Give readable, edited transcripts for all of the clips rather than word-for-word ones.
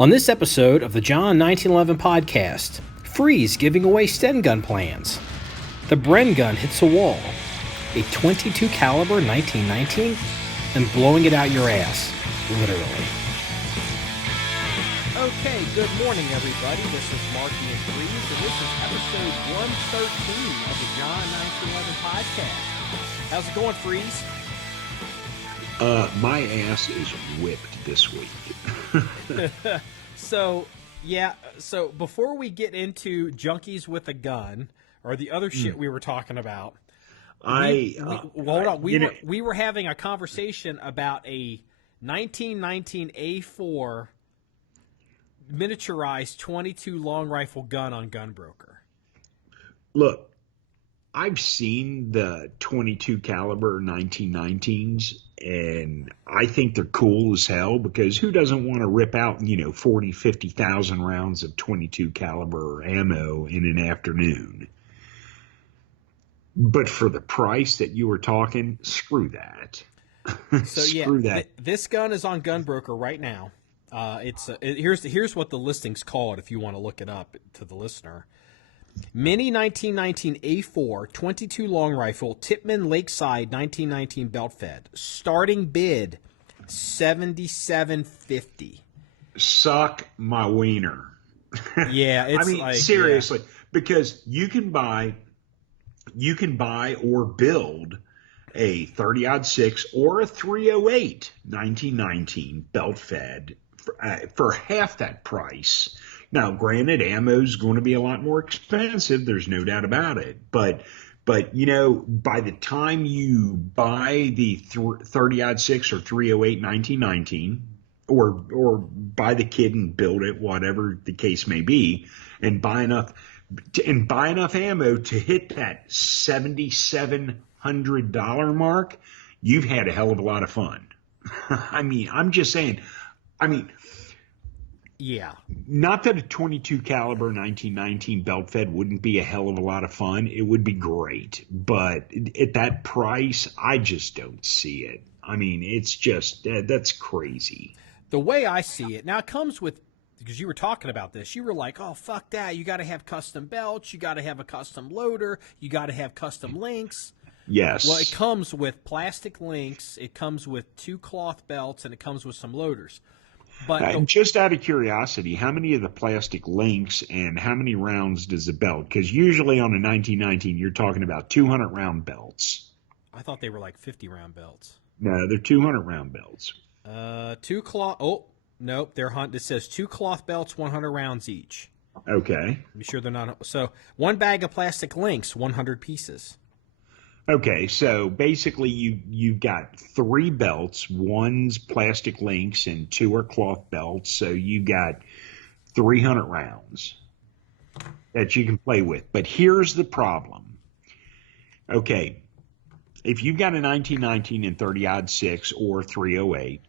On this episode of the John1911 Podcast, Freeze giving away Sten gun plans. The BREN Gun hits a wall. A .22 caliber 1919 and blowing it out your ass, literally. Okay, good morning everybody. This is Marky and Freeze, and this is episode 113 of the John1911 Podcast. How's it going, Freeze? My ass is whipped this week. So before we get into junkies with a gun or the other shit we were talking about, we were having a conversation about a 1919 A4 miniaturized .22 long rifle gun on Gunbroker. Look, I've seen the .22 caliber 1919s, and I think they're cool as hell because who doesn't want to rip out, 40, 50,000 rounds of .22 caliber ammo in an afternoon? But for the price that you were talking, screw that. So screw that. This gun is on Gunbroker right now. Here's what the listings call it if you want to look it up to the listener. Mini 1919 A4 .22 long rifle, Tippmann Lakeside 1919 belt fed. Starting bid $77.50. Suck my wiener. Yeah, it's seriously, because you can buy or build a 30-06 or a 308 1919 belt fed for half that price. Now, granted, ammo is going to be a lot more expensive. There's no doubt about it. But by the time you buy the 30-06 or 308 1919, or buy the kit and build it, whatever the case may be, and buy enough ammo to hit that $7,700 mark, you've had a hell of a lot of fun. I'm just saying. Yeah. Not that a .22 caliber 1919 belt fed wouldn't be a hell of a lot of fun. It would be great. But at that price, I just don't see it. It's just, that's crazy. The way I see it, now it comes with, because you were talking about this, you were like, oh, fuck that. You got to have custom belts. You got to have a custom loader. You got to have custom links. Yes. Well, it comes with plastic links. It comes with 2 cloth belts, and it comes with some loaders. But just out of curiosity, how many of the plastic links and how many rounds does a belt? Because usually on a 1919, you're talking about 200-round belts. I thought they were like 50-round belts. No, they're 200-round belts. 2 cloth. Oh, nope. It says 2 cloth belts, 100 rounds each. Okay. Be sure they're not. So 1 bag of plastic links, 100 pieces. Okay, so basically you got 3 belts, 1's plastic links and 2 are cloth belts, so you got 300 rounds that you can play with. But here's the problem. Okay, if you've got a 1919 and 30-06 or 308,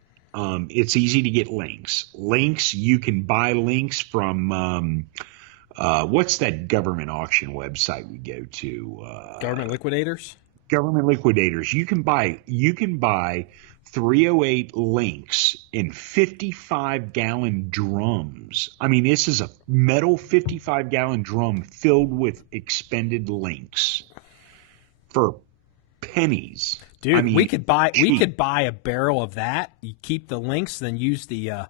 it's easy to get links. Links, you can buy links from what's that government auction website we go to? Government Liquidators? Government Liquidators. You can buy 308 links in 55-gallon drums. This is a metal 55-gallon drum filled with expended links for pennies. Dude, we could buy a barrel of that. You keep the links, then use the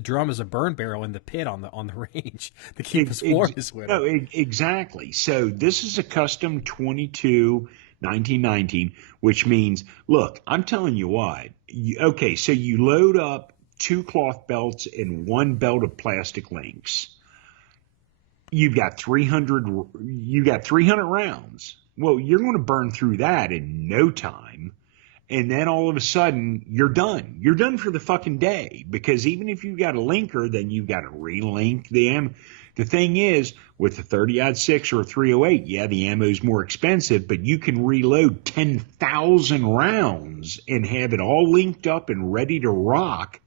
drum as a burn barrel in the pit on the range to keep us warm this winter. No, exactly. So this is a custom .22 1919, which means, look, I'm telling you what. So you load up 2 cloth belts and 1 belt of plastic links. You've got 300 rounds. Well, you're going to burn through that in no time. And then all of a sudden, you're done. You're done for the fucking day. Because even if you've got a linker, then you've got to relink the ammo. The thing is, with the 30-06 or 308, yeah, the ammo is more expensive, but you can reload 10,000 rounds and have it all linked up and ready to rock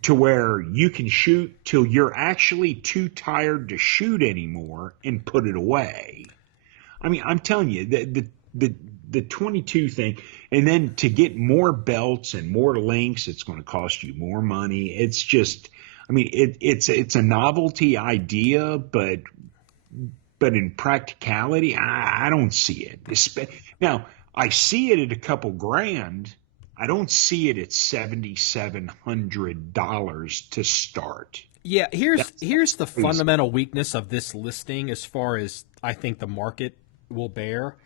to where you can shoot till you're actually too tired to shoot anymore and put it away. I'm telling you, the 22 thing, and then to get more belts and more links, it's going to cost you more money. It's just, I mean, it's a novelty idea, but in practicality, I don't see it. Now, I see it at a couple grand. I don't see it at $7,700 to start. Yeah, here's the fundamental weakness of this listing as far as I think the market will bear.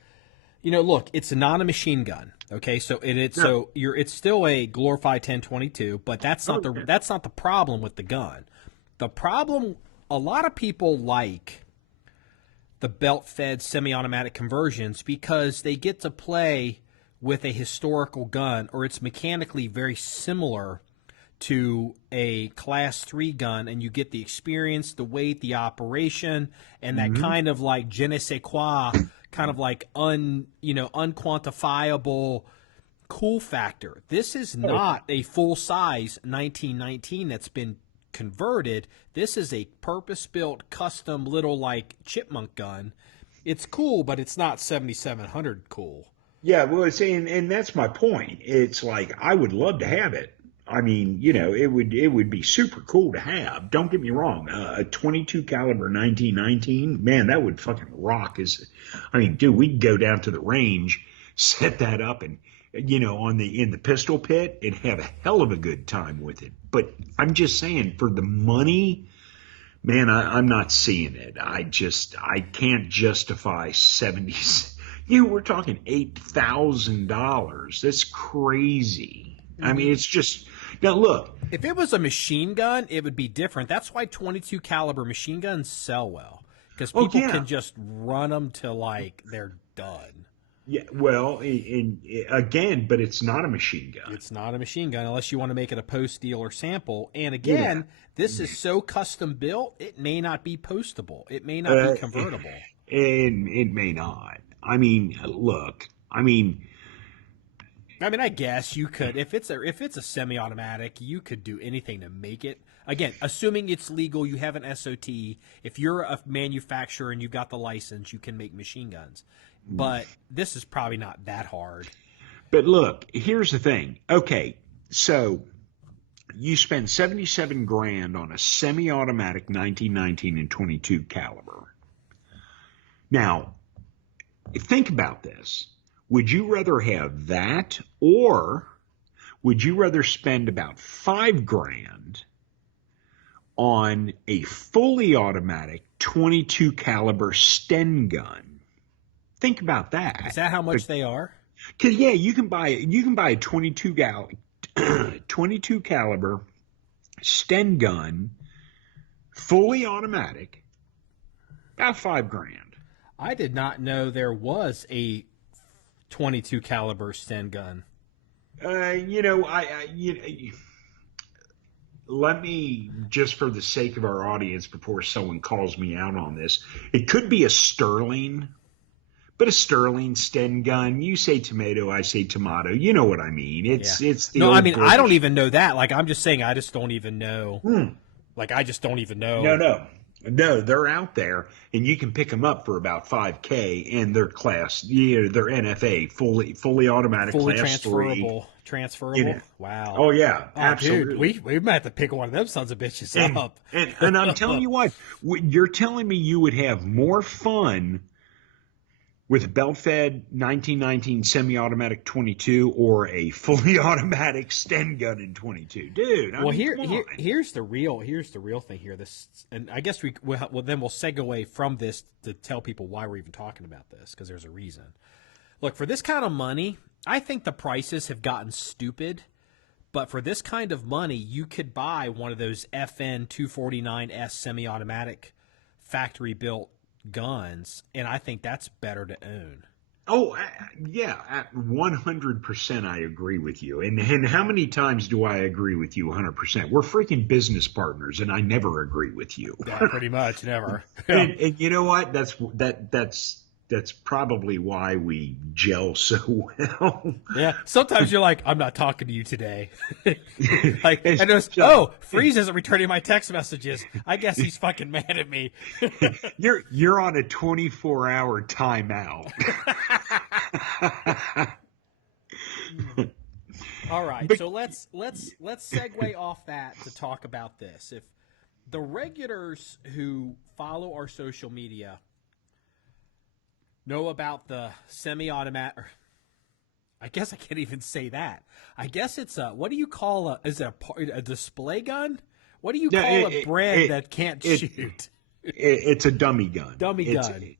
Look, it's not a machine gun. Okay, so it's still a glorified 1022, but that's not the problem with the gun. The problem, a lot of people like the belt-fed semi-automatic conversions because they get to play with a historical gun, or it's mechanically very similar to a Class 3 gun, and you get the experience, the weight, the operation, and that kind of like je ne sais quoi, kind of like unquantifiable cool factor. This is not a full-size 1919 that's been converted. This is a purpose-built, custom little like chipmunk gun. It's cool, but it's not 7,700 cool. Yeah, well, and that's my point. It's like I would love to have it. I mean, it would be super cool to have. Don't get me wrong. A 22 caliber 1919, man, that would fucking rock. Dude, we'd go down to the range, set that up, and in the pistol pit, and have a hell of a good time with it. But I'm just saying, for the money, man, I'm not seeing it. I can't justify 70s. We're talking $8,000. That's crazy. I mean, it's just, now look. If it was a machine gun, it would be different. That's why 22 caliber machine guns sell well, because people can just run them till like they're done. Yeah, well, again, but it's not a machine gun. It's not a machine gun unless you want to make it a post, deal, or sample. And again, this is so custom built, it may not be postable. It may not be convertible. And it may not. I mean, look, I guess you could, if it's a semi-automatic, you could do anything to make it. Again, assuming it's legal, you have an SOT. If you're a manufacturer and you've got the license, you can make machine guns. But this is probably not that hard. But look, here's the thing. Okay, so you spend $77,000 on a semi-automatic 1919 and 22 caliber. Now, think about this. Would you rather have that, or would you rather spend about $5,000 on a fully automatic 22 caliber Sten gun? Think about that. Is that how much they are? Because you can buy a 22 caliber Sten gun, fully automatic, about $5,000. I did not know there was a 22 caliber Sten gun. Let me, just for the sake of our audience, before someone calls me out on this, it could be a Sterling, but a Sterling Sten gun. You say tomato, I say tomato. You know what I mean? It's the no. old I don't even know that. Like, I'm just saying, I just don't even know. Like, I just don't even know. No, they're out there, and you can pick them up for about $5,000, and they're class, they're NFA, fully automatic, fully class transferable. Wow. Oh yeah, absolutely. Dude, we might have to pick one of them sons of bitches up. And I'm telling you what, you're telling me you would have more fun with a belt-fed 1919 semi-automatic 22 or a fully automatic Sten gun in 22, dude. Here's the real thing here. This, and I guess we'll segue from this to tell people why we're even talking about this, because there's a reason. Look, for this kind of money, I think the prices have gotten stupid. But for this kind of money, you could buy one of those FN 249S semi-automatic factory-built guns, and I think that's better to own. Oh, yeah, 100% I agree with you. And how many times do I agree with you 100%? We're freaking business partners, and I never agree with you. Yeah, pretty much, never. and you know what? That's probably why we gel so well. Yeah, sometimes you're like, I'm not talking to you today. Freeze isn't returning my text messages. I guess he's fucking mad at me. You're on a 24-hour timeout. All right, so let's segue off that to talk about this. If the regulars who follow our social media know about the semi-automatic, I guess I can't even say that. I guess it's what do you call is it a display gun? What do you call a BREN that can't shoot? It's a dummy gun. Gun.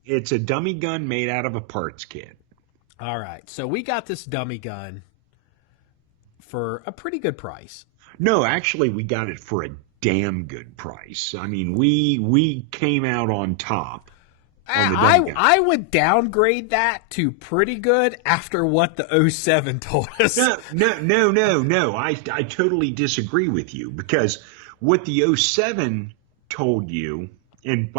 It's a dummy gun made out of a parts kit. All right, so we got this dummy gun for a pretty good price. No, actually, we got it for a damn good price. I mean, we came out on top. I would downgrade that to pretty good after what the 07 told us. No. I totally disagree with you, because what the 07 told you, and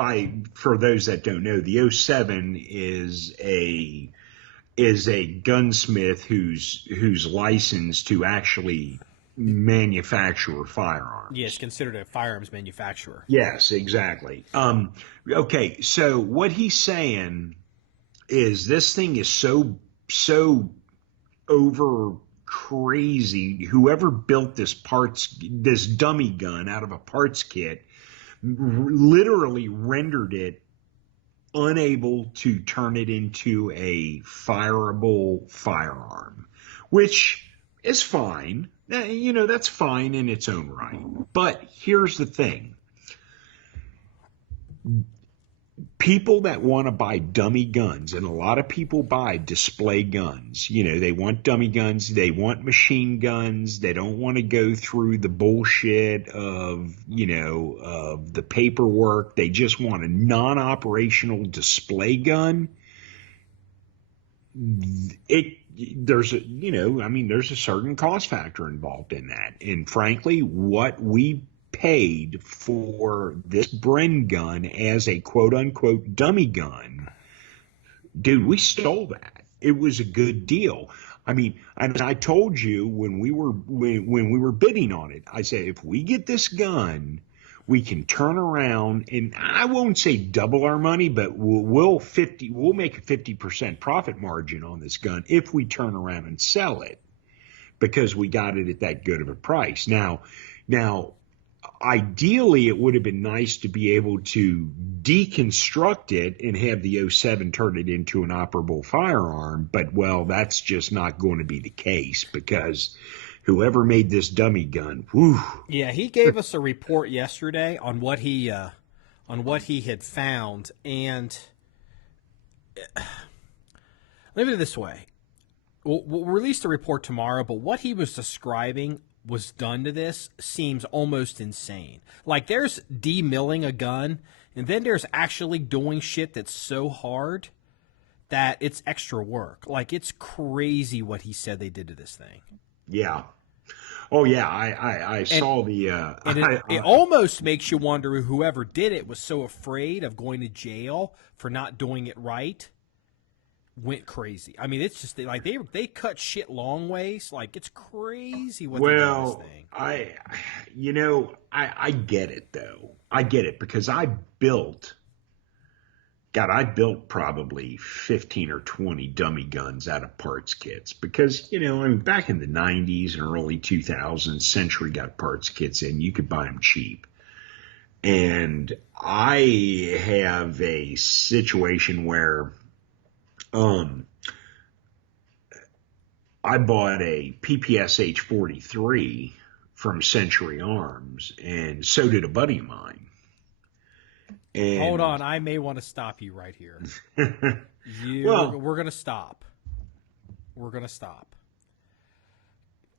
for those that don't know, the 07 is a gunsmith who's licensed to actually manufacture firearms. Yes, considered a firearms manufacturer. Yes, exactly. Okay, so what he's saying is this thing is so over crazy. Whoever built this dummy gun out of a parts kit literally rendered it unable to turn it into a fireable firearm, which is fine. That's fine in its own right. But here's the thing. People that want to buy dummy guns, and a lot of people buy display guns. They want dummy guns. They want machine guns. They don't want to go through the bullshit of the paperwork. They just want a non-operational display gun. There's a certain cost factor involved in that. And frankly, what we paid for this BREN gun as a quote-unquote dummy gun, dude, we stole that. It was a good deal. I mean, and I told you when we were bidding on it, I said, if we get this gun, we can turn around and I won't say double our money, but we'll make a 50% profit margin on this gun if we turn around and sell it, because we got it at that good of a price. Now, ideally, it would have been nice to be able to deconstruct it and have the 07 turn it into an operable firearm. But, well, that's just not going to be the case, because whoever made this dummy gun, whew. Yeah, he gave us a report yesterday on what he had found. And let me put it this way. We'll release the report tomorrow, but what he was describing was done to this seems almost insane. Like, there's demilling a gun, and then there's actually doing shit that's so hard that it's extra work. Like, it's crazy what he said they did to this thing. Yeah. Oh yeah, I saw the. It almost makes you wonder whoever did it was so afraid of going to jail for not doing it right. Went crazy. I mean, it's just like they cut shit long ways. Like, it's crazy what they did to this thing. I get it though. I get it, because I built probably 15 or 20 dummy guns out of parts kits, because back in the 90s and early 2000s, Century got parts kits in. You could buy them cheap. And I have a situation where I bought a PPSH 43 from Century Arms, and so did a buddy of mine. And hold on, I may want to stop you right here. We're gonna stop. We're gonna stop.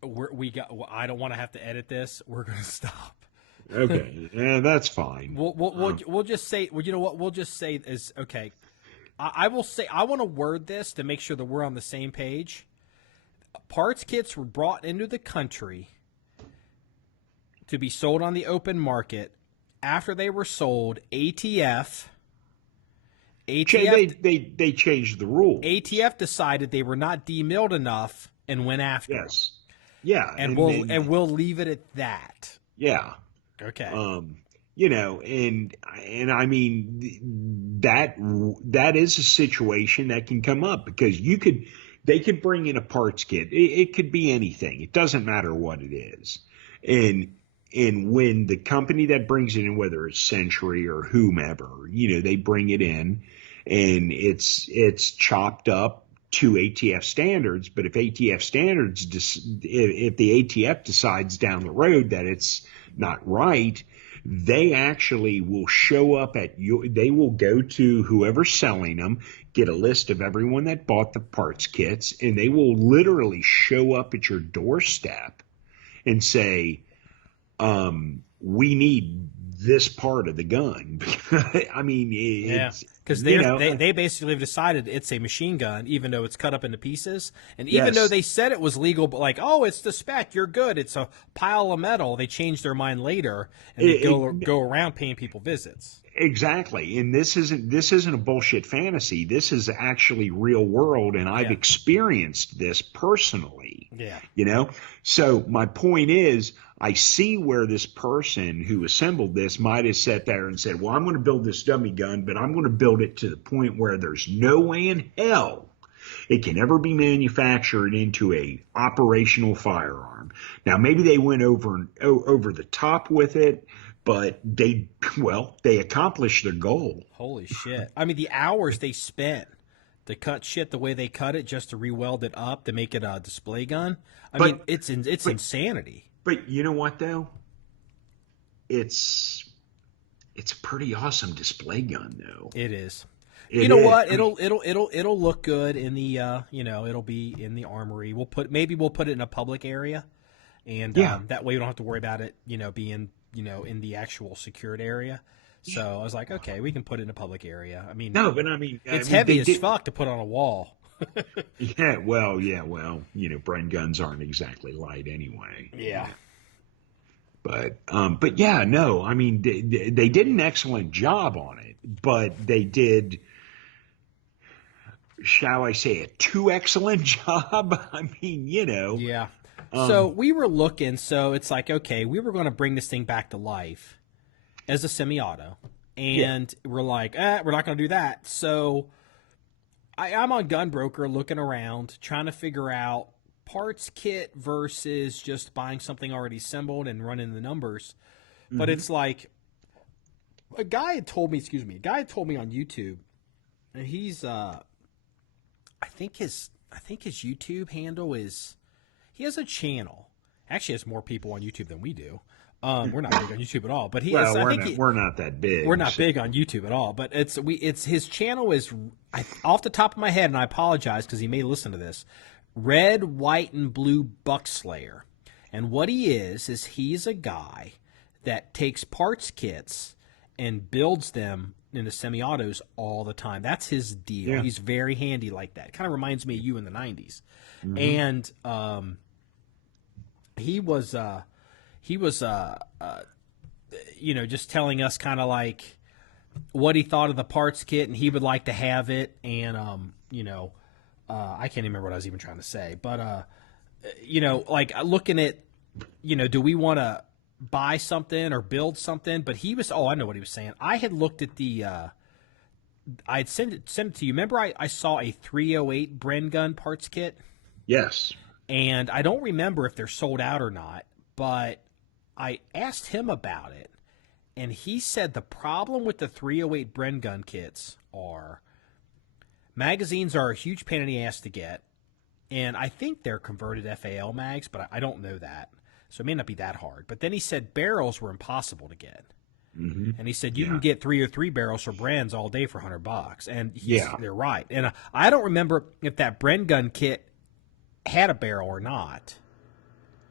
I don't want to have to edit this. We're gonna stop. Okay, yeah, that's fine. We'll just say. Well, you know what? We'll just say is okay. I will say, I want to word this to make sure that we're on the same page. Parts kits were brought into the country to be sold on the open market. After they were sold, ATF they changed the rules. ATF decided they were not demilled enough and went after them. Yeah. And we'll leave it at that. Yeah. Okay. And I mean, that is a situation that can come up, because you could they could bring in a parts kit. It could be anything. It doesn't matter what it is. And when the company that brings it in, whether it's Century or whomever, they bring it in and it's chopped up to ATF standards. But if ATF standards, if the ATF decides down the road that it's not right, they actually will show up they will go to whoever's selling them, get a list of everyone that bought the parts kits, and they will literally show up at your doorstep and say, we need this part of the gun. I mean, because they basically have decided it's a machine gun, even though it's cut up into pieces, and even though they said it was legal, but like, oh, it's the spec, you're good, it's a pile of metal. They changed their mind later, and they go around paying people visits. Exactly, and this isn't a bullshit fantasy. This is actually real world, and I've experienced this personally. Yeah, So my point is, I see where this person who assembled this might have sat there and said, well, I'm going to build this dummy gun, but I'm going to build it to the point where there's no way in hell it can ever be manufactured into a operational firearm. Now, maybe they went over the top with it, but they accomplished their goal. Holy shit. I mean, the hours they spent to cut shit the way they cut it just to re-weld it up to make it a display gun. I mean, it's insanity. But you know what, though? It's a pretty awesome display gun, though. It is. You know what? It'll look good in the it'll be in the armory. We'll put it in a public area, and that way we don't have to worry about it, being in the actual secured area. So I was like, okay, we can put it in a public area. I mean, it's heavy as fuck to put on a wall. Well, BREN guns aren't exactly light anyway. Yeah. But yeah, no, I mean, they did an excellent job on it, but they did, shall I say, a too excellent job. I mean, Yeah. So we were looking, so it's like, okay, we were going to bring this thing back to life as a semi-auto, and we're like, we're not going to do that. So I'm on Gunbroker looking around, trying to figure out parts kit versus just buying something already assembled and running the numbers. Mm-hmm. But it's like, a guy had told me on YouTube, and he's I think his YouTube handle is, he has a channel. Actually has more people on YouTube than we do. We're not big on YouTube at all, but we're not that big. We're not big on YouTube at all, but it's his channel is, off the top of my head, and I apologize because he may listen to this, Red, White, and Blue Buckslayer. And what he is he's a guy that takes parts kits and builds them into semi-autos all the time. That's his deal. Yeah. He's very handy like that. Kind of reminds me of you in the 90s. Mm-hmm. And he was just telling us kind of like what he thought of the parts kit, and he would like to have it. And, I can't even remember what I was even trying to say, but, like looking at, do we want to buy something or build something? But he was, I know what he was saying. I had looked at I'd sent it to you. Remember I saw a 308 BREN gun parts kit? Yes. And I don't remember if they're sold out or not, but I asked him about it, and he said the problem with the 308 BREN gun kits are magazines are a huge pain in the ass to get, and I think they're converted FAL mags, but I don't know that, so it may not be that hard. But then he said barrels were impossible to get. Mm-hmm. And he said you can get 303 barrels for BRENs all day for $100, and they're right. And I don't remember if that BREN gun kit had a barrel or not.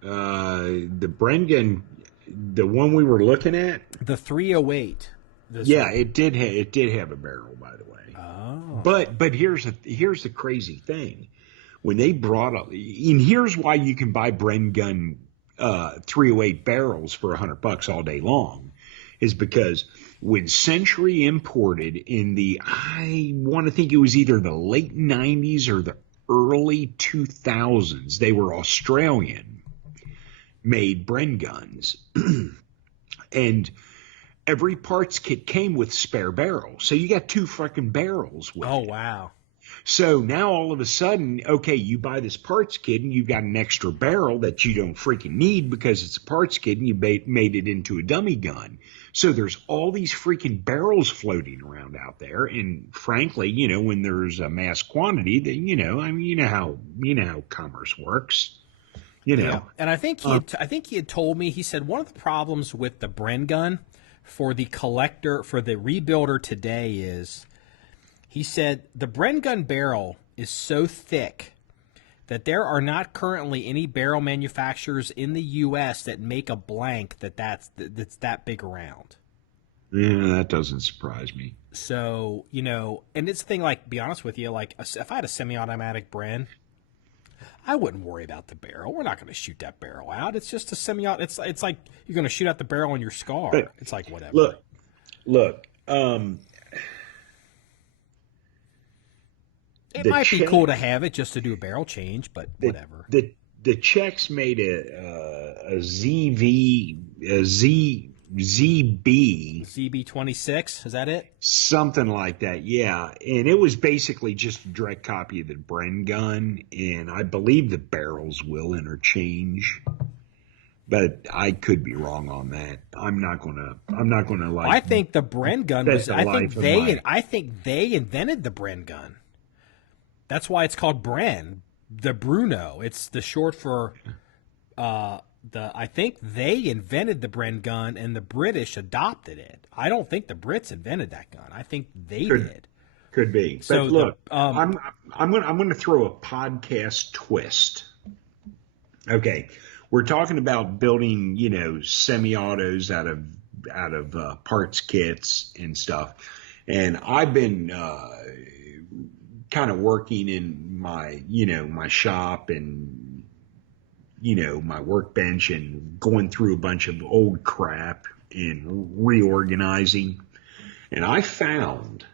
The BREN gun, the one we were looking at, the 308. It did have a barrel, by the way. Oh. But here's the crazy thing. When they brought up, and here's why you can buy BREN gun 308 barrels for $100 all day long, is because when Century imported in I want to think it was either the late 90s or the early 2000s, they were Australian-made BREN guns, and every parts kit came with spare barrels, so you got two fucking barrels with it. Wow! So now all of a sudden, okay, you buy this parts kit and you've got an extra barrel that you don't freaking need because it's a parts kit and you made it into a dummy gun. So there's all these freaking barrels floating around out there. And frankly, you know, when there's a mass quantity, that, you know, I mean, you know how commerce works. You know. Yeah. And I think he had told me, he said one of the problems with the BREN gun for the collector, for the rebuilder today is, he said the BREN gun barrel is so thick that there are not currently any barrel manufacturers in the U.S. that make a blank that's that big around. Yeah, that doesn't surprise me. So, you know, and it's the thing, like, be honest with you, like, if I had a semi-automatic BREN, I wouldn't worry about the barrel. We're not going to shoot that barrel out. It's just a semi-auto. It's like you're going to shoot out the barrel on your scar. But it's like whatever. Look. It might be cool to have it just to do a barrel change, but whatever. The Czechs made a ZB26, is that it? Something like that, yeah. And it was basically just a direct copy of the BREN gun, and I believe the barrels will interchange. But I could be wrong on that. I'm not gonna like. I think the BREN gun was. I think they invented the BREN gun. That's why it's called BREN, the Bruno. It's the short for. I think they invented the BREN gun and the British adopted it. I don't think the Brits invented that gun. I think they did. Could be. So but look, I'm gonna throw a podcast twist. Okay. We're talking about building, you know, semi-autos out of parts kits and stuff. And I've been kind of working in my, you know, my shop and, you know, my workbench and going through a bunch of old crap and reorganizing. And I found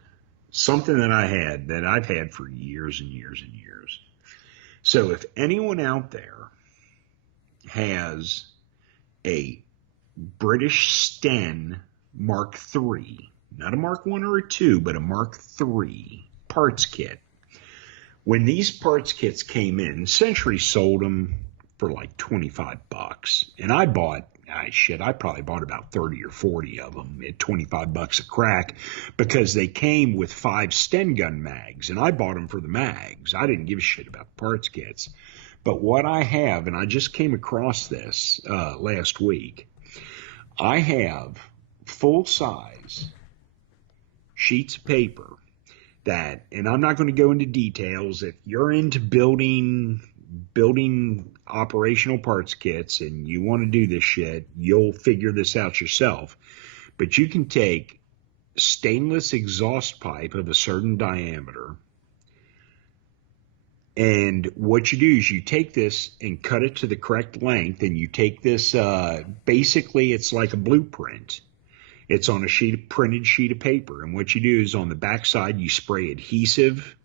something that I've had for years and years and years. So if anyone out there has a British Sten Mark III, not a Mark I or a II, but a Mark III parts kit. When these parts kits came in, Century sold them for like $25. And I probably bought about 30 or 40 of them at $25 a crack because they came with 5 Sten gun mags. And I bought them for the mags. I didn't give a shit about the parts kits. But what I have, and I just came across this last week, I have full-size sheets of paper that, and I'm not going to go into details. If you're into building operational parts kits and you want to do this shit, you'll figure this out yourself. But you can take stainless exhaust pipe of a certain diameter, and what you do is you take this and cut it to the correct length, and you take this, basically it's like a blueprint. It's on a printed sheet of paper, and what you do is on the back side you spray adhesive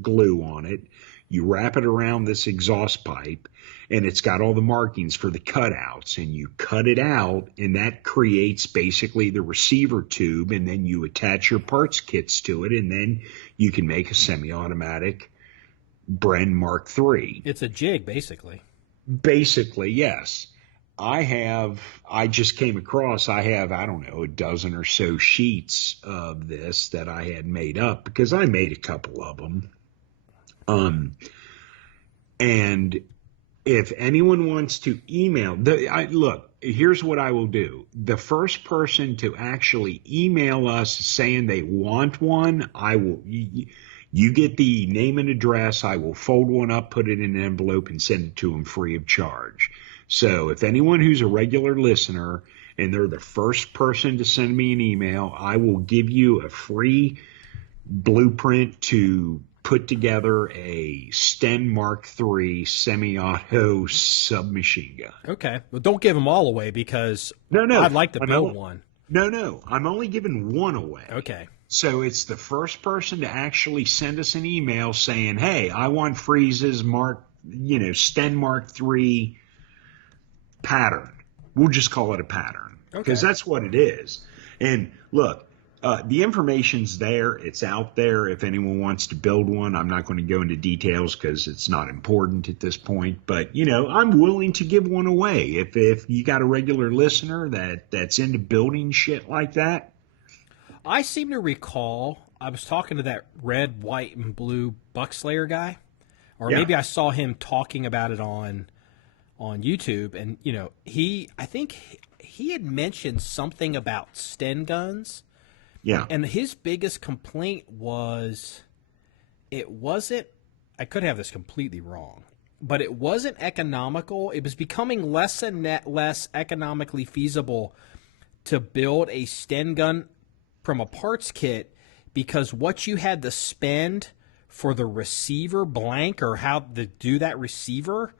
glue on it. You wrap it around this exhaust pipe, and it's got all the markings for the cutouts, and you cut it out, and that creates basically the receiver tube, and then you attach your parts kits to it, and then you can make a semi-automatic BREN Mark III. It's a jig, basically. Basically, yes. I just came across, I don't know, a dozen or so sheets of this that I had made up because I made a couple of them. And if anyone wants to email, look, here's what I will do. The first person to actually email us saying they want one, you get the name and address. I will fold one up, put it in an envelope, and send it to them free of charge. So if anyone who's a regular listener and they're the first person to send me an email, I will give you a free blueprint to put together a Stenmark III semi-auto submachine gun. Okay. Well, don't give them all away because I'd like to build one. No. I'm only giving one away. Okay. So it's the first person to actually send us an email saying, hey, I want Freeze's Stenmark III pattern. We'll just call it a pattern because that's what it is. And look, The information's there. It's out there. If anyone wants to build one, I'm not going to go into details because it's not important at this point. But, I'm willing to give one away. If you got a regular listener that's into building shit like that. I seem to recall I was talking to that red, white, and blue Buckslayer guy. Or maybe I saw him talking about it on YouTube. And, I think he had mentioned something about Sten guns. Yeah. And his biggest complaint was it wasn't – I could have this completely wrong. But it wasn't economical. It was becoming less and less economically feasible to build a Sten gun from a parts kit because what you had to spend for the receiver blank or how to do that receiver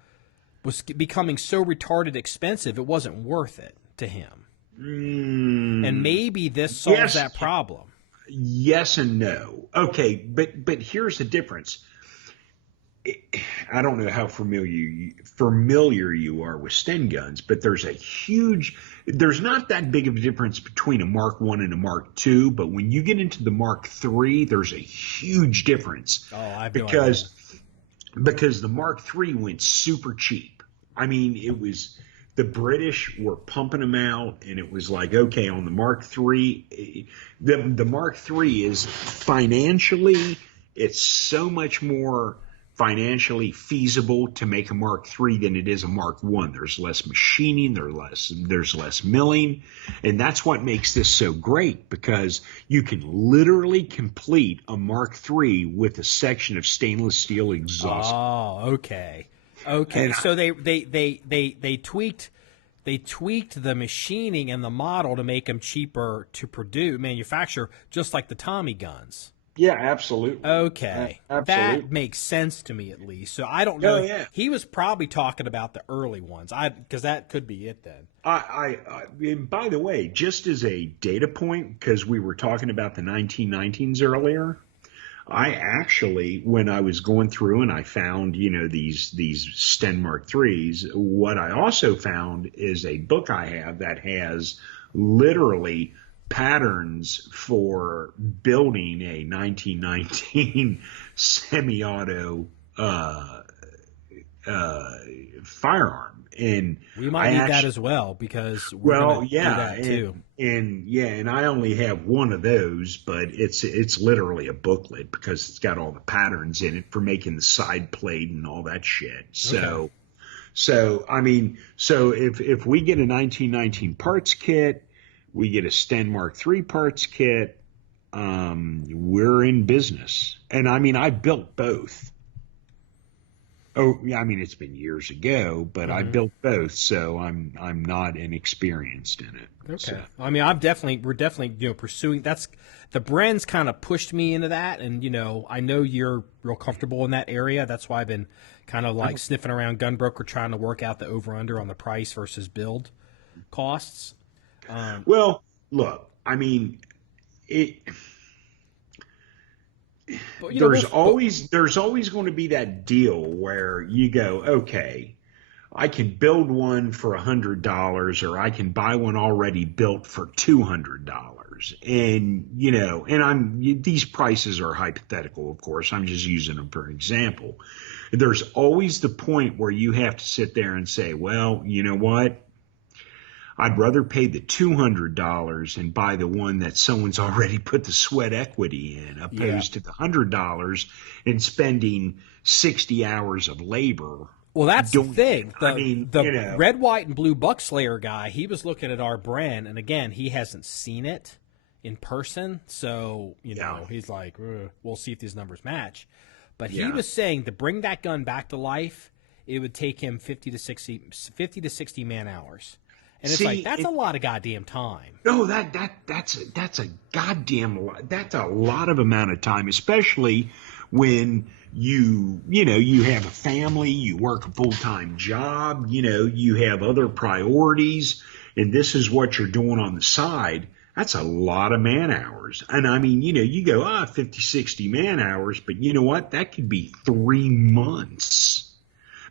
was becoming so retarded expensive it wasn't worth it to him. And maybe this solves that problem. Yes and no. Okay, but here's the difference. I don't know how familiar you are with Sten guns, but there's not that big of a difference between a Mark I and a Mark II, but when you get into the Mark III, there's a huge difference. Oh, I have because the Mark III went super cheap. I mean, it was the British were pumping them out, and it was like, okay, on the Mark III, the Mark III is financially, it's so much more financially feasible to make a Mark III than it is a Mark I. There's less machining, there's less milling, and that's what makes this so great because you can literally complete a Mark III with a section of stainless steel exhaust. Oh, okay. Okay, so they tweaked the machining and the model to make them cheaper to manufacture, just like the Tommy guns. Yeah, absolutely. Okay, absolutely. That makes sense to me at least. So I don't know. Oh, yeah. He was probably talking about the early ones, because that could be it then. And by the way, just as a data point, because we were talking about the 1919s earlier. I actually, when I was going through and I found, these Stenmark IIIs, what I also found is a book I have that has literally patterns for building a 1919 semi-auto firearm. And we might need that as well because we're going to do that too. And I only have one of those, but it's literally a booklet because it's got all the patterns in it for making the side plate and all that shit. So, if we get a 1919 parts kit, we get a Stenmark III parts kit, we're in business. And I built both. Oh, yeah, it's been years ago, but I built both, so I'm not inexperienced in it. Okay. So. We're definitely pursuing. That's the BREN's kind of pushed me into that, and I know you're real comfortable in that area. That's why I've been kind of like sniffing around Gunbroker, trying to work out the over under on the price versus build costs. Well, look, it. But, there's always going to be that deal where you go, okay, I can build one for $100 or I can buy one already built for $200. And, these prices are hypothetical, of course. I'm just using them for example. There's always the point where you have to sit there and say, well, you know what? I'd rather pay the $200 and buy the one that someone's already put the sweat equity in, opposed to the $100 and spending 60 hours of labor. Well, that's the thing. The red, white, and blue Buckslayer guy, he was looking at our BREN, and again, he hasn't seen it in person, so he's like, we'll see if these numbers match. But he was saying to bring that gun back to life, it would take him 50 to 60 man hours. And it's that's a lot of goddamn time. No, that's a goddamn lot. That's a lot of amount of time, especially when you have a family, you work a full-time job, you have other priorities, and this is what you're doing on the side. That's a lot of man hours. And you go, 50, 60 man hours, but you know what? That could be 3 months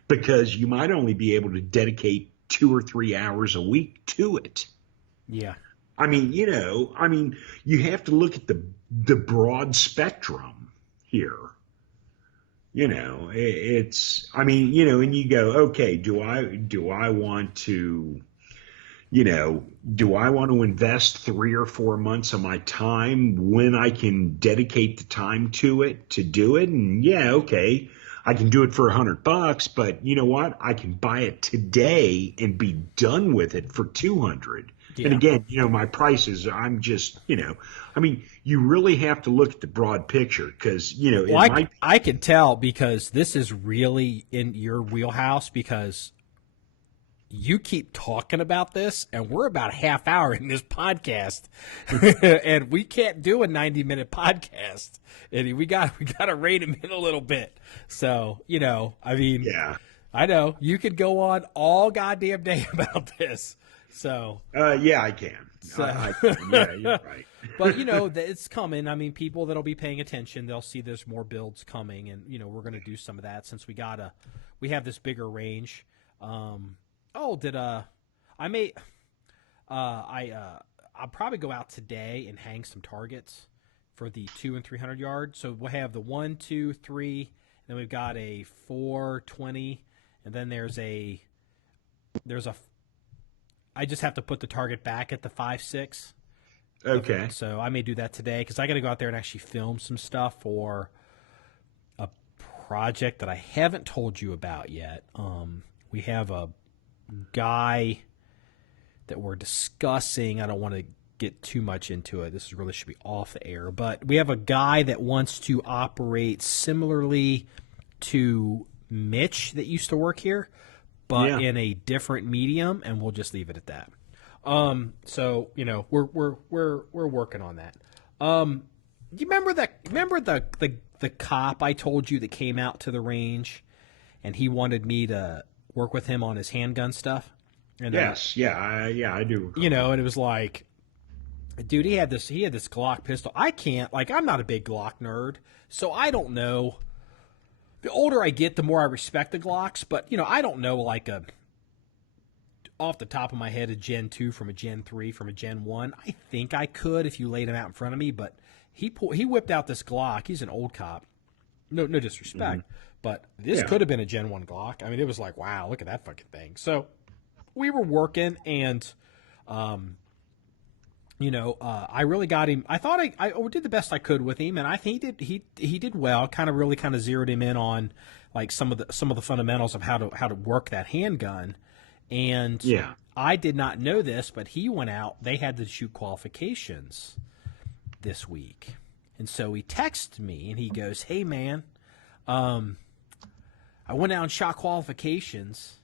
because you might only be able to dedicate 2 or 3 hours a week to it. Yeah. I mean, you have to look at the broad spectrum here. It's, and you go, okay, do I want to, do I want to invest 3 or 4 months of my time when I can dedicate the time to it to do it? And yeah, okay, I can do it for $100, but you know what? I can buy it today and be done with it for 200. Yeah. And again, my prices, I'm just, you really have to look at the broad picture because, I can tell because this is really in your wheelhouse because you keep talking about this and we're about a half hour in this podcast and we can't do a 90-minute podcast. And we got to rein him in a little bit. So, yeah, I know you could go on all goddamn day about this. So yeah, I can. So, I can. Yeah, you're right. But it's coming. I mean, people that'll be paying attention, they'll see there's more builds coming, and we're going to do some of that since we have this bigger range. I'll probably go out today and hang some targets for the 200 and 300 yard. So we'll have the 1, 2, 3, and then we've got a 420, and then there's a. I just have to put the target back at the 5.6. Okay. So I may do that today because I got to go out there and actually film some stuff for a project that I haven't told you about yet. We have a guy that we're discussing. I don't want to get too much into it. This really should be off the air. But we have a guy that wants to operate similarly to Mitch that used to work here, but in a different medium, and we'll just leave it at that. So we're working on that. You remember the cop I told you that came out to the range, and he wanted me to work with him on his handgun stuff? And yes, I do. And it was like, dude, he had this Glock pistol. I'm not a big Glock nerd, so I don't know. The older I get, the more I respect the Glocks, but I don't know off the top of my head a Gen 2 from a Gen 3 from a Gen 1. I think I could if you laid him out in front of me, but he whipped out this Glock. He's an old cop. No disrespect, but this could have been a Gen 1 Glock. I mean, it was like, wow, look at that fucking thing. So we were working, and I really got him. I thought I did the best I could with him, and I think he did well. Kind of zeroed him in on like some of the fundamentals of how to work that handgun. And I did not know this, but he went out. They had to shoot qualifications this week, and so he texted me and he goes, "Hey man, I went out and shot qualifications."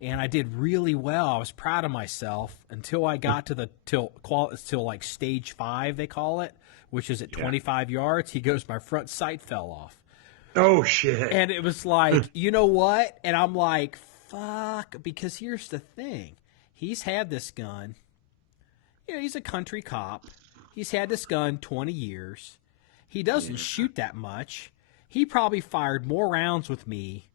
And I did really well. I was proud of myself until I got to till like stage 5, they call it, which is at 25 yards. He goes, my front sight fell off. Oh, shit. And it was like, you know what? And I'm like, fuck, because here's the thing. He's had this gun. He's a country cop. He's had this gun 20 years. He doesn't shoot that much. He probably fired more rounds with me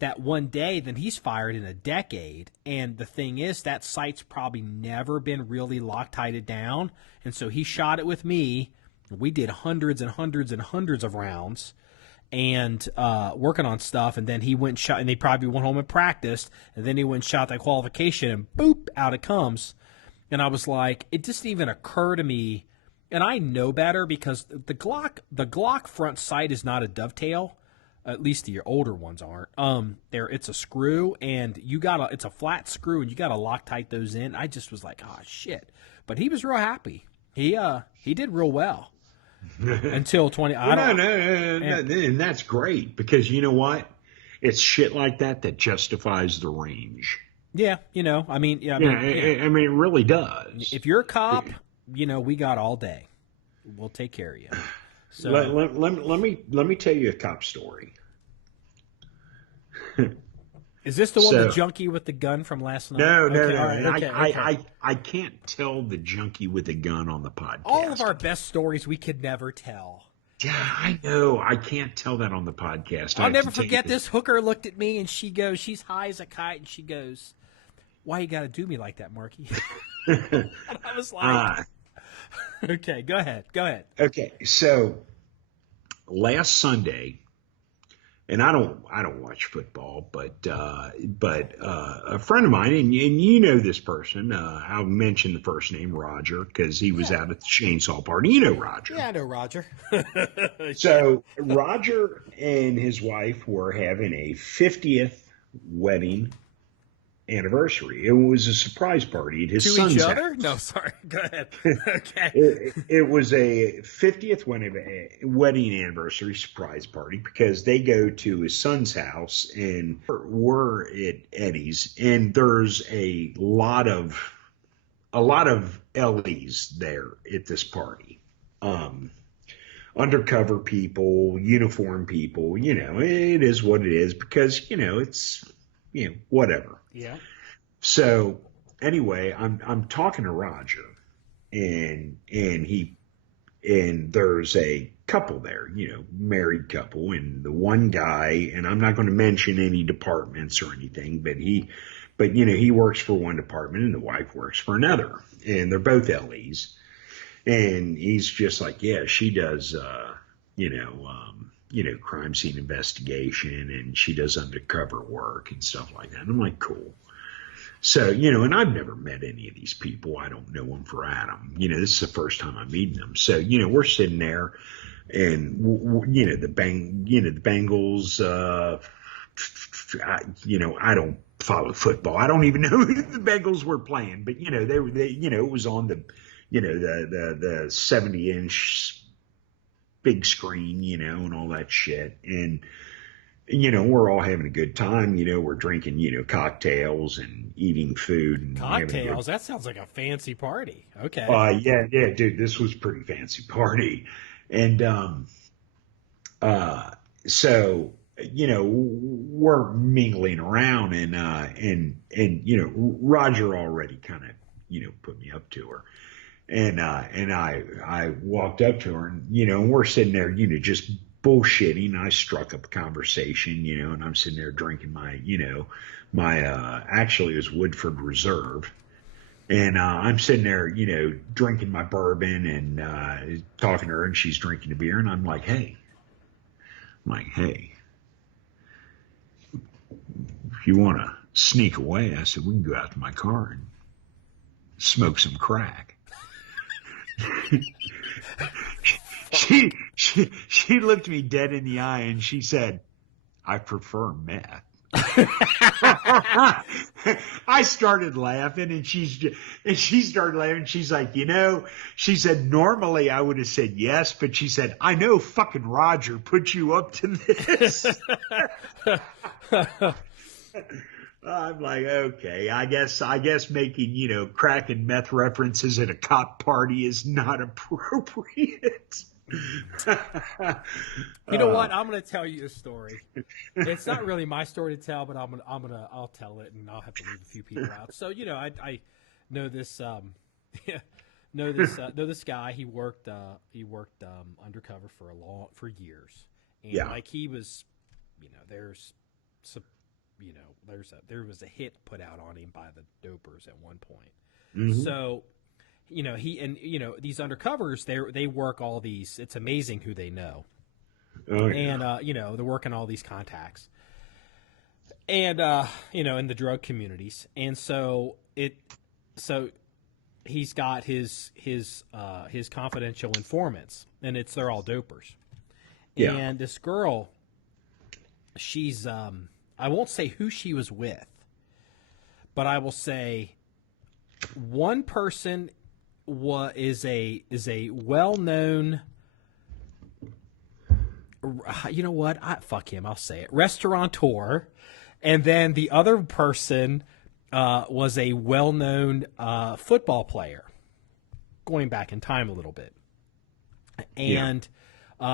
that one day than he's fired in a decade. And the thing is, that sight's probably never been really Loctited down. And so he shot it with me. We did hundreds and hundreds and hundreds of rounds and working on stuff. And then he went and shot, and they probably went home and practiced. And then he went and shot that qualification, and boop, out it comes. And I was like, it didn't even occur to me. And I know better because the Glock front sight is not a dovetail. At least the older ones aren't. It's a screw, and it's a flat screw, and you gotta Loctite those in. I just was like, oh shit. But he was real happy. He did real well until 20. No, and that's great because you know what? It's shit like that justifies the range. Yeah, I mean, it really does. If you're a cop, we got all day. We'll take care of you. So let me tell you a cop story. Is this the one, the junkie with the gun from last night? No, okay, no. Right, I can't tell the junkie with the gun on the podcast. All of our best stories we could never tell. Yeah, I know. I can't tell that on the podcast. I'll never forget this hooker looked at me and she goes, she's high as a kite, and she goes, "Why you got to do me like that, Marky?" And I was like, okay, go ahead. Okay, so last Sunday, and I don't watch football, but a friend of mine, and you know this person, I'll mention the first name, Roger, because he was out at the chainsaw party. You know Roger. Yeah, I know Roger. So Roger and his wife were having a 50th wedding anniversary. It was a surprise party at his son's each other? house. No, sorry. Go ahead. Okay. It was a 50th wedding anniversary surprise party because they go to his son's house, and we're at Eddie's, and there's a lot of LEs there at this party. Undercover people, uniform people, it is what it is because, it's, whatever. Yeah. So anyway, I'm talking to Roger, and there's a couple there, married couple, and the one guy, and I'm not going to mention any departments or anything, but he works for one department and the wife works for another, and they're both LEs, and he's just like, yeah, she does, crime scene investigation, and she does undercover work and stuff like that. And I'm like, cool. So, and I've never met any of these people. I don't know them for Adam. This is the first time I'm meeting them. So, we're sitting there, and the Bengals. I don't follow football. I don't even know who the Bengals were playing, but it was on the 70-inch big screen, and all that shit. And, we're all having a good time. We're drinking, cocktails and eating food. And cocktails? That sounds like a fancy party. Okay. Yeah, dude, this was a pretty fancy party. And so, we're mingling around, and Roger already kind of, put me up to her. And I walked up to her, and we're sitting there, just bullshitting. I struck up a conversation, and I'm sitting there drinking my actually it was Woodford Reserve, and I'm sitting there, drinking my bourbon and talking to her, and she's drinking a beer, and I'm like, hey, if you want to sneak away, I said, we can go out to my car and smoke some crack. She looked me dead in the eye and she said, I prefer meth. I started laughing, and she started laughing. She's like, she said, normally I would have said yes, but she said, I know fucking Roger put you up to this. I'm like, okay, I guess making, crack and meth references at a cop party is not appropriate. You know what? I'm going to tell you a story. It's not really my story to tell, but I'll tell it, and I'll have to leave a few people out. So, I know this, know this guy. He worked undercover for years. And like he was, there was a hit put out on him by the dopers at one point. Mm-hmm. So, these undercovers, they work all these, it's amazing who they know. Oh, yeah. And, they're working all these contacts and, in the drug communities. And so he's got his confidential informants, and they're all dopers. Yeah. And this girl, she's, I won't say who she was with, but I will say one person is a well-known, fuck him, I'll say it, restaurateur, and then the other person was a well-known football player, going back in time a little bit. And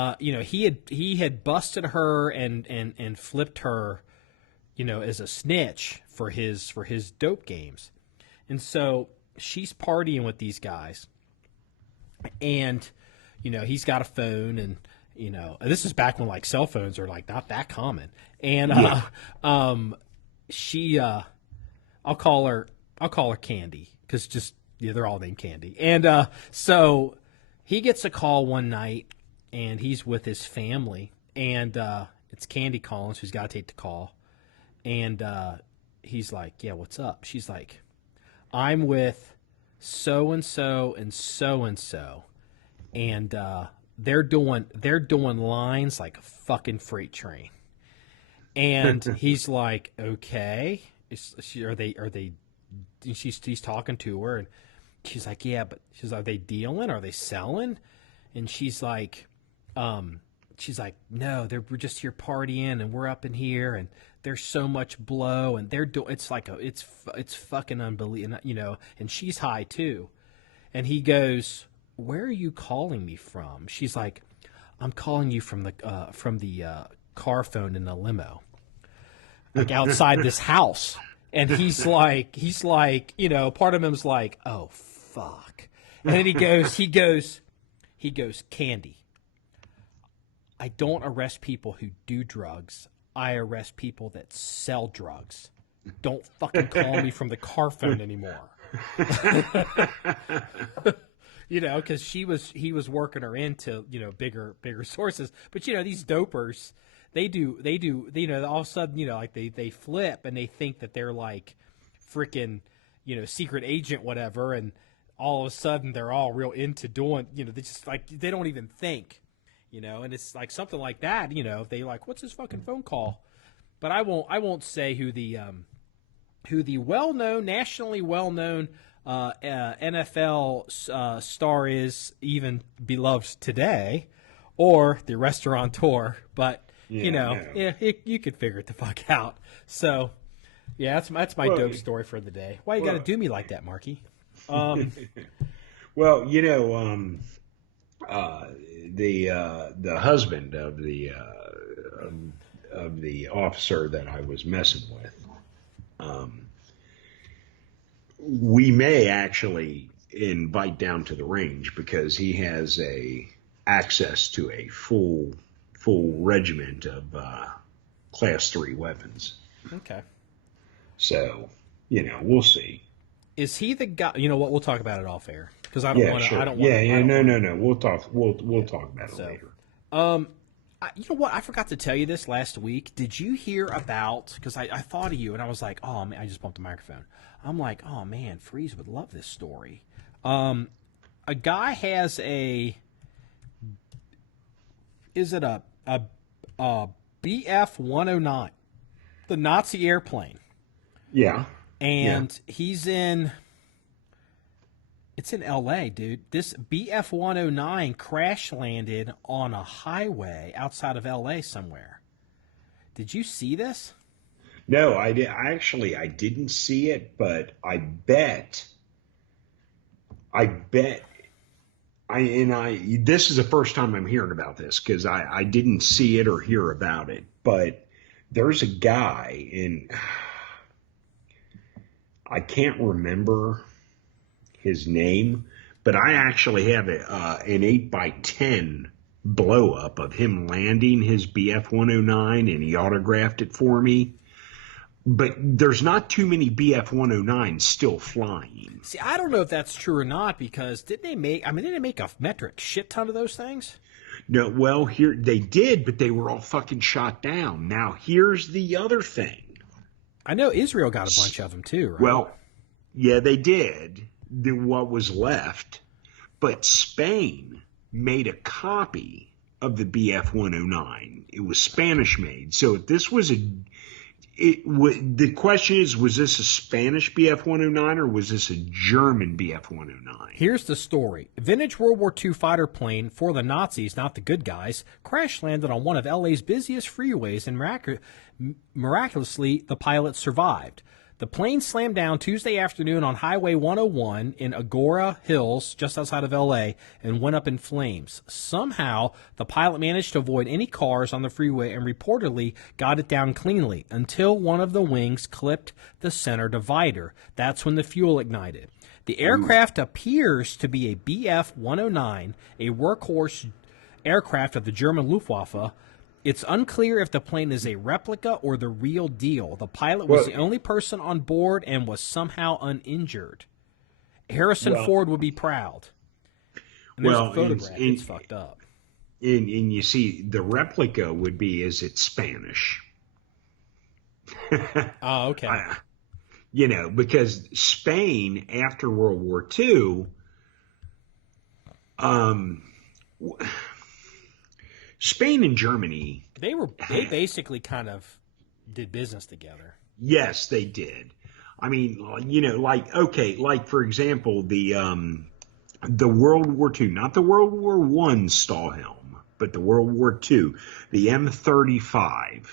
he had busted her and flipped her, as a snitch for his dope games. And so she's partying with these guys, and, he's got a phone, and, this is back when like cell phones are like not that common. And, she, I'll call her Candy, 'cause just Yeah, they're all named Candy. And so he gets a call one night, and he's with his family, and it's Candy calling, so he's got to take the call. And he's like, yeah, what's up? She's like, I'm with so-and-so and so-and-so, and they're doing lines like a fucking freight train. And he's like, okay, are they? He's talking to her, and she's like, yeah, but are they dealing? Are they selling? And she's like, no, we're just here partying, and we're up in here, and there's so much blow, and they're doing. It's like it's fucking unbelievable, you know. And she's high too, and he goes, where are you calling me from? She's like, I'm calling you from the car phone in the limo, like outside this house. And he's like, you know, part of him's like, oh fuck. And then he goes, Candy, I don't arrest people who do drugs. I arrest people that sell drugs. Don't fucking call me from the car phone anymore. You know, because he was working her into, you know, bigger sources. But you know, these dopers, they do, you know, all of a sudden, you know, like they flip and they think that they're like freaking, you know, secret agent, whatever. And all of a sudden they're all real into doing, you know, they just like, they don't even think, you know, and it's like something like that, you know, they like, what's this fucking phone call? But I won't say who the nationally well-known NFL star is, even beloved today, or the restaurateur, but you could figure it the fuck out. So, yeah, that's my dope story for the day. Why you got to do me like that, Marky? Well, you know, the husband of the officer that I was messing with, we may actually invite down to the range because he has access to a full regiment of Class 3 weapons. Okay. So, you know, we'll see. Is he the guy? You know what? We'll talk about it off air because I don't want to. Sure. No. We'll talk about it later. You know what? I forgot to tell you this last week. Did you hear about? Because I thought of you and I was like, oh man, I just bumped the microphone. I'm like, oh man, Freeze would love this story. A guy has a BF-109, the Nazi airplane. Yeah. And it's in LA, dude. This BF-109 crash landed on a highway outside of LA somewhere. Did you see this? No, I didn't see it, but I bet this is the first time I'm hearing about this because I didn't see it or hear about it, but there's a guy I can't remember his name, but I actually have an 8x10 blow up of him landing his BF-109, and he autographed it for me. But there's not too many BF-109s still flying. See, I don't know if that's true or not because didn't they make a metric shit ton of those things? No, well, here they did, but they were all fucking shot down. Now, here's the other thing. I know Israel got a bunch of them too, right? Well, yeah, they did. What was left. But Spain made a copy of the BF-109. It was Spanish made. So if this was the question is, was this a Spanish BF-109 or was this a German BF-109? Here's the story. Vintage World War II fighter plane for the Nazis, not the good guys, crash landed on one of LA's busiest freeways, and miraculously, the pilot survived. The plane slammed down Tuesday afternoon on Highway 101 in Agora Hills, just outside of L.A., and went up in flames. Somehow, the pilot managed to avoid any cars on the freeway and reportedly got it down cleanly until one of the wings clipped the center divider. That's when the fuel ignited. The aircraft appears to be a BF-109, a workhorse aircraft of the German Luftwaffe. It's unclear if the plane is a replica or the real deal. The pilot was the only person on board and was somehow uninjured. Harrison Ford would be proud. And there's a photograph. It's fucked up. And you see, the replica would be, is it Spanish? Oh, okay. Because Spain, after World War II, Spain and Germany... They basically kind of did business together. Yes, they did. I mean, for example, the World War II, not the World War I Stahlhelm, but the World War II, the M35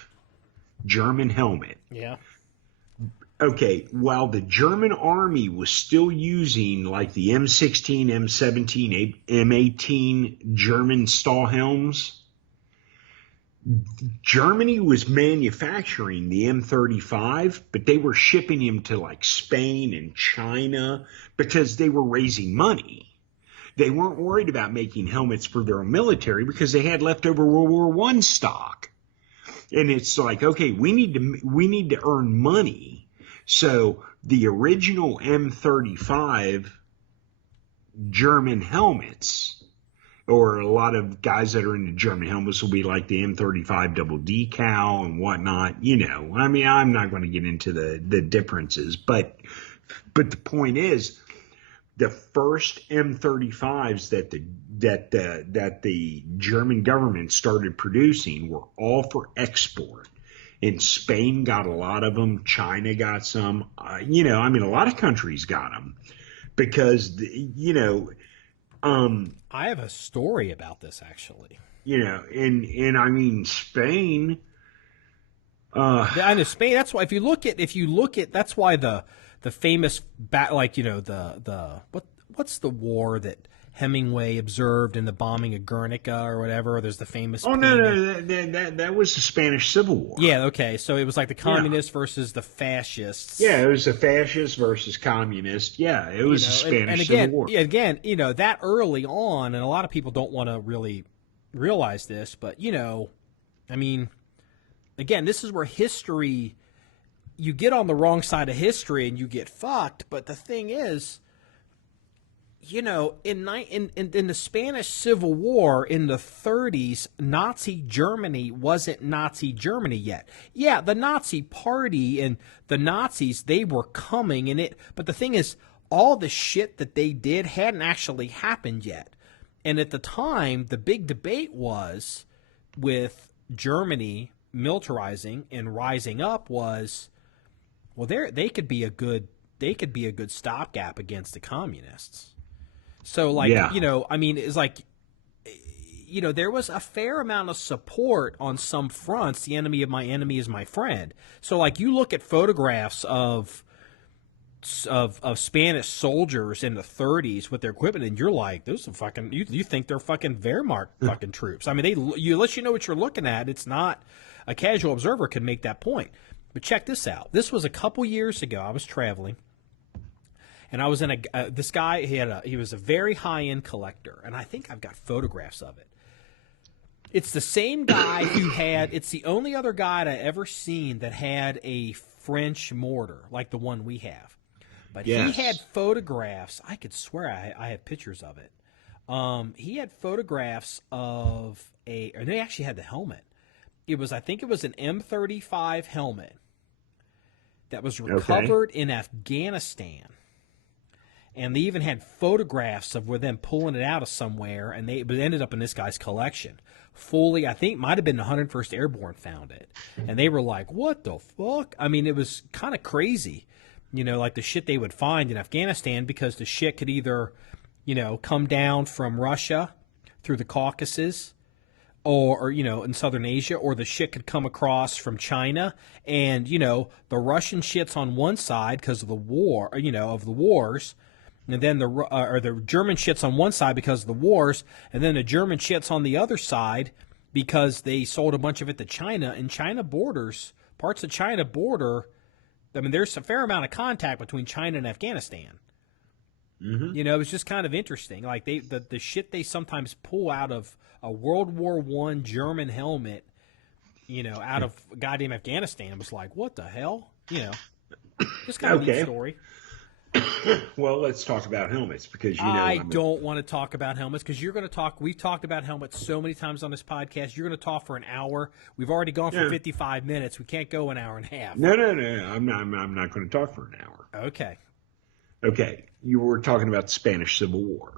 German helmet. Yeah. Okay, while the German army was still using like the M16, M17, M18 German Stahlhelms, Germany was manufacturing the M35, but they were shipping him to like Spain and China because they were raising money. They weren't worried about making helmets for their military because they had leftover World War I stock. And it's like, okay, we need to earn money. So the original M35 German helmets, or a lot of guys that are into German helmets, will be like the M35 double decal and whatnot. I mean, I'm not going to get into the differences, but the point is, the first M35s that the German government started producing were all for export. And Spain got a lot of them. China got some. A lot of countries got them because, I have a story about this, actually. And I mean, Spain. I know Spain. That's why if you look at that's why the famous what's the war that Hemingway observed in the bombing of Guernica or whatever? There's the famous. Oh no, that was the Spanish Civil War. Yeah, okay, so it was like the communists versus the fascists. Yeah, it was the fascists versus communists. Yeah, it was the Spanish Civil War. Yeah, again, that early on, and a lot of people don't want to really realize this, but I mean, again, this is where history. You get on the wrong side of history and you get fucked. But the thing is, in the Spanish Civil War in the 30s, Nazi Germany wasn't Nazi Germany yet. Yeah, the Nazi Party and the Nazis, they were coming in it. But the thing is, all the shit that they did hadn't actually happened yet. And at the time, the big debate was with Germany militarizing and rising up was, well, they could be a good stopgap against the communists. So, I mean, it's like, there was a fair amount of support on some fronts. The enemy of my enemy is my friend. So, like, you look at photographs of Spanish soldiers in the 30s with their equipment, and you're like, those are fucking. You think they're fucking Wehrmacht fucking troops? I mean, unless you know what you're looking at, it's not. A casual observer could make that point. But check this out. This was a couple years ago. I was traveling, and I was in this guy. He was a very high-end collector, and I think I've got photographs of it. It's the same guy who had. It's the only other guy I ever seen that had a French mortar like the one we have. But yes. He had photographs. I could swear I have pictures of it. He had photographs of or they actually had the helmet. I think it was an M35 helmet that was recovered in Afghanistan. And they even had photographs of where them pulling it out of somewhere, and it ended up in this guy's collection. Fully, I think might have been the 101st Airborne found it. And they were like, what the fuck? I mean, it was kind of crazy, like the shit they would find in Afghanistan, because the shit could either, come down from Russia through the Caucasus, or in Southern Asia, or the shit could come across from China, and the Russian shit's on one side because of the war, of the wars, and then the German shit's on one side because of the wars, and then the German shit's on the other side because they sold a bunch of it to China, and parts of China border. I mean, there's a fair amount of contact between China and Afghanistan. Mm-hmm. It was just kind of interesting. Like the shit they sometimes pull out of a World War I German helmet, out of goddamn Afghanistan. It was like, what the hell? Just kind of a neat story. Well, let's talk about helmets because I don't want to talk about helmets because you're going to talk. We've talked about helmets so many times on this podcast. You're going to talk for an hour. We've already gone for 55 minutes. We can't go an hour and a half. No. I'm not going to talk for an hour. Okay. Okay. You were talking about the Spanish Civil War.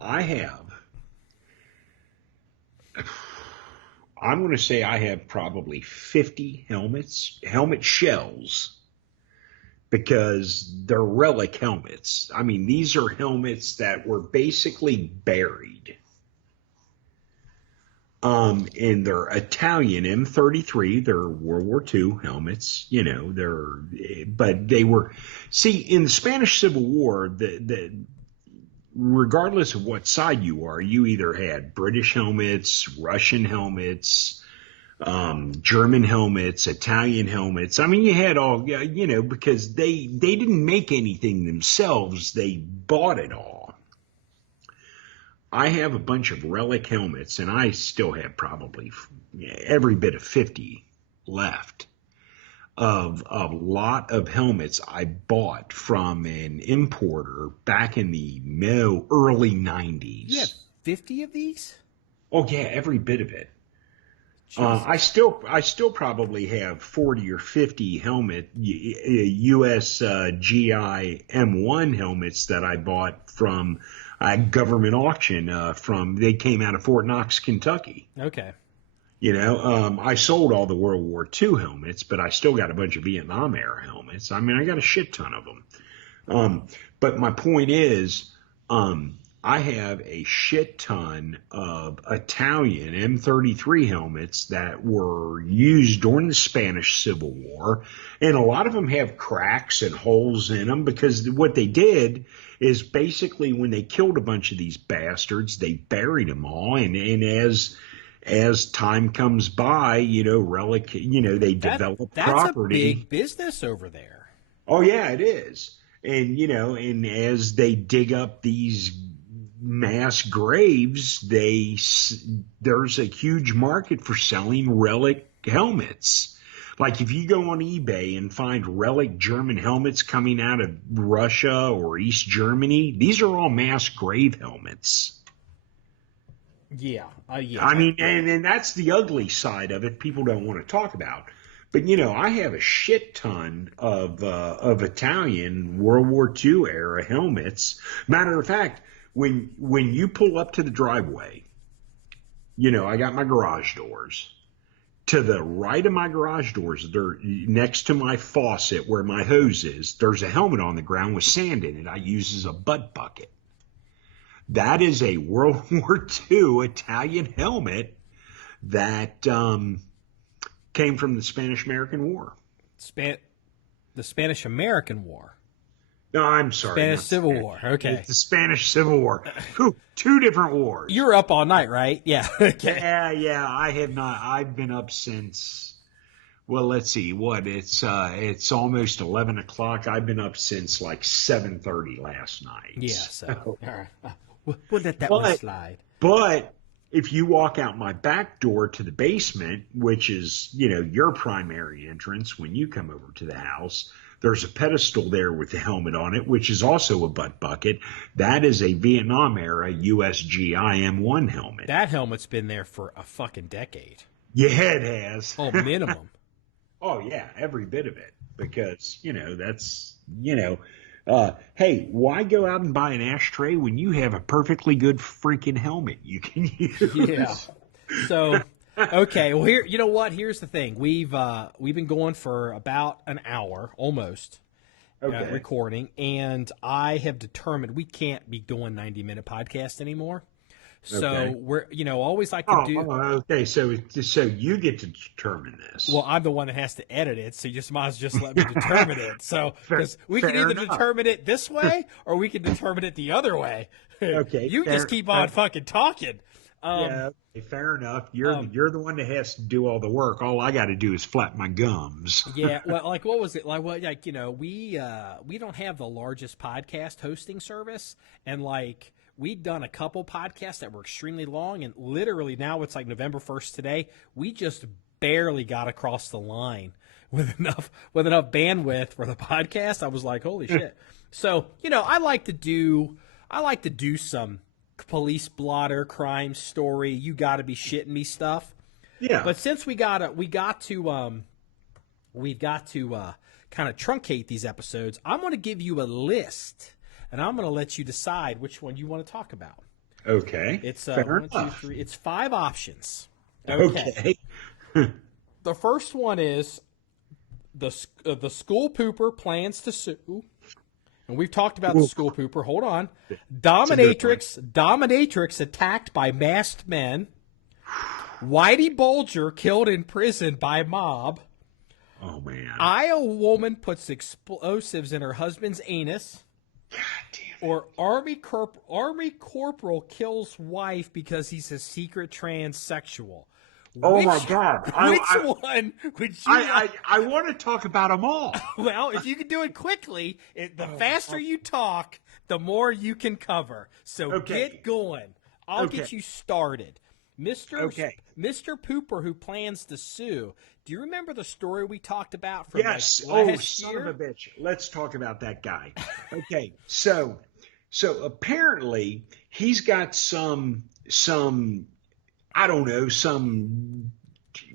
I'm going to say I have probably 50 helmet shells, because they're relic helmets. I mean, these are helmets that were basically buried. And they're Italian M33. They're World War II helmets. But they were, see, in the Spanish Civil War, regardless of what side you are, you either had British helmets, Russian helmets, German helmets, Italian helmets. I mean, you had all, because they didn't make anything themselves. They bought it all. I have a bunch of relic helmets, and I still have probably every bit of 50 left of a lot of helmets I bought from an importer back in the early 90s. You have 50 of these? Oh, yeah, every bit of it. I still probably have 40 or 50 helmet US GI M1 helmets that I bought from a government auction. They came out of Fort Knox, Kentucky. Okay. I sold all the World War II helmets, but I still got a bunch of Vietnam era helmets. I mean, I got a shit ton of them. But my point is, I have a shit ton of Italian M33 helmets that were used during the Spanish Civil War, and a lot of them have cracks and holes in them because what they did is basically when they killed a bunch of these bastards, they buried them all, and as time comes by, relic, they develop that's property. That's a big business over there. Oh yeah, it is, and and as they dig up these mass graves, there's a huge market for selling relic helmets. Like if you go on eBay and find relic German helmets coming out of Russia or East Germany, these are all mass grave helmets. Yeah. I mean, and that's the ugly side of it people don't want to talk about. But, I have a shit ton of Italian World War II era helmets. Matter of fact, when you pull up to the driveway, I got my garage doors. To the right of my garage doors, they're next to my faucet where my hose is, there's a helmet on the ground with sand in it I use as a butt bucket. That is a World War II Italian helmet that came from the Spanish-American War. The Spanish-American War? No, I'm sorry. Spanish Civil War. Okay. It's the Spanish Civil War. Two different wars. You were up all night, right? Yeah. Okay. Yeah. I have not. I've been up since. Well, let's see. It's almost 11 o'clock. I've been up since like 7:30 last night. Yeah. So. All right. We'll let that one slide. But if you walk out my back door to the basement, which is your primary entrance when you come over to the house, there's a pedestal there with the helmet on it, which is also a butt bucket. That is a Vietnam era USG IM-1 helmet. That helmet's been there for a fucking decade. Yeah, it has. Oh, minimum. Oh, yeah, every bit of it. Because, that's, hey, why go out and buy an ashtray when you have a perfectly good freaking helmet you can use? Yeah. So, okay, well, here, you know what? Here's the thing. We've been going for about an hour, almost, recording, and I have determined we can't be doing 90-minute podcasts anymore. So we're, always like to do. Okay, so you get to determine this. Well, I'm the one that has to edit it, so you just might as well just let me determine it. So because we can either determine it this way or we can determine it the other way. Okay, you just keep on fucking talking. Yeah, okay, fair enough. You're the one that has to do all the work. All I got to do is flap my gums. Yeah, well, like what was it like? Well, like we don't have the largest podcast hosting service, and like we'd done a couple podcasts that were extremely long, and literally now it's like November 1st today. We just barely got across the line with enough bandwidth for the podcast. I was like, holy shit. So, I like to do some police blotter, crime story, you got to be shitting me stuff. Yeah. But since we got to kind of truncate these episodes, I'm going to give you a list, and I'm going to let you decide which one you want to talk about. Okay. It's Fair 1, 2, enough. 3. It's 5 options. Okay. The first one is the school pooper plans to sue. And we've talked about the school pooper. Hold on. Dominatrix attacked by masked men. Whitey Bulger killed in prison by mob. Oh, man. Iowa woman puts explosives in her husband's anus. God damn it. Or Army Corporal kills wife because he's a secret transsexual. My God. Which one would you I want to talk about them all. Well, if you can do it quickly, the faster you talk, the more you can cover. So get going. I'll get you started. Mr. Pooper who plans to sue. Do you remember the story we talked about from yes. last son year? of a bitch. Let's talk about that guy. Okay. So apparently he's got some I don't know, some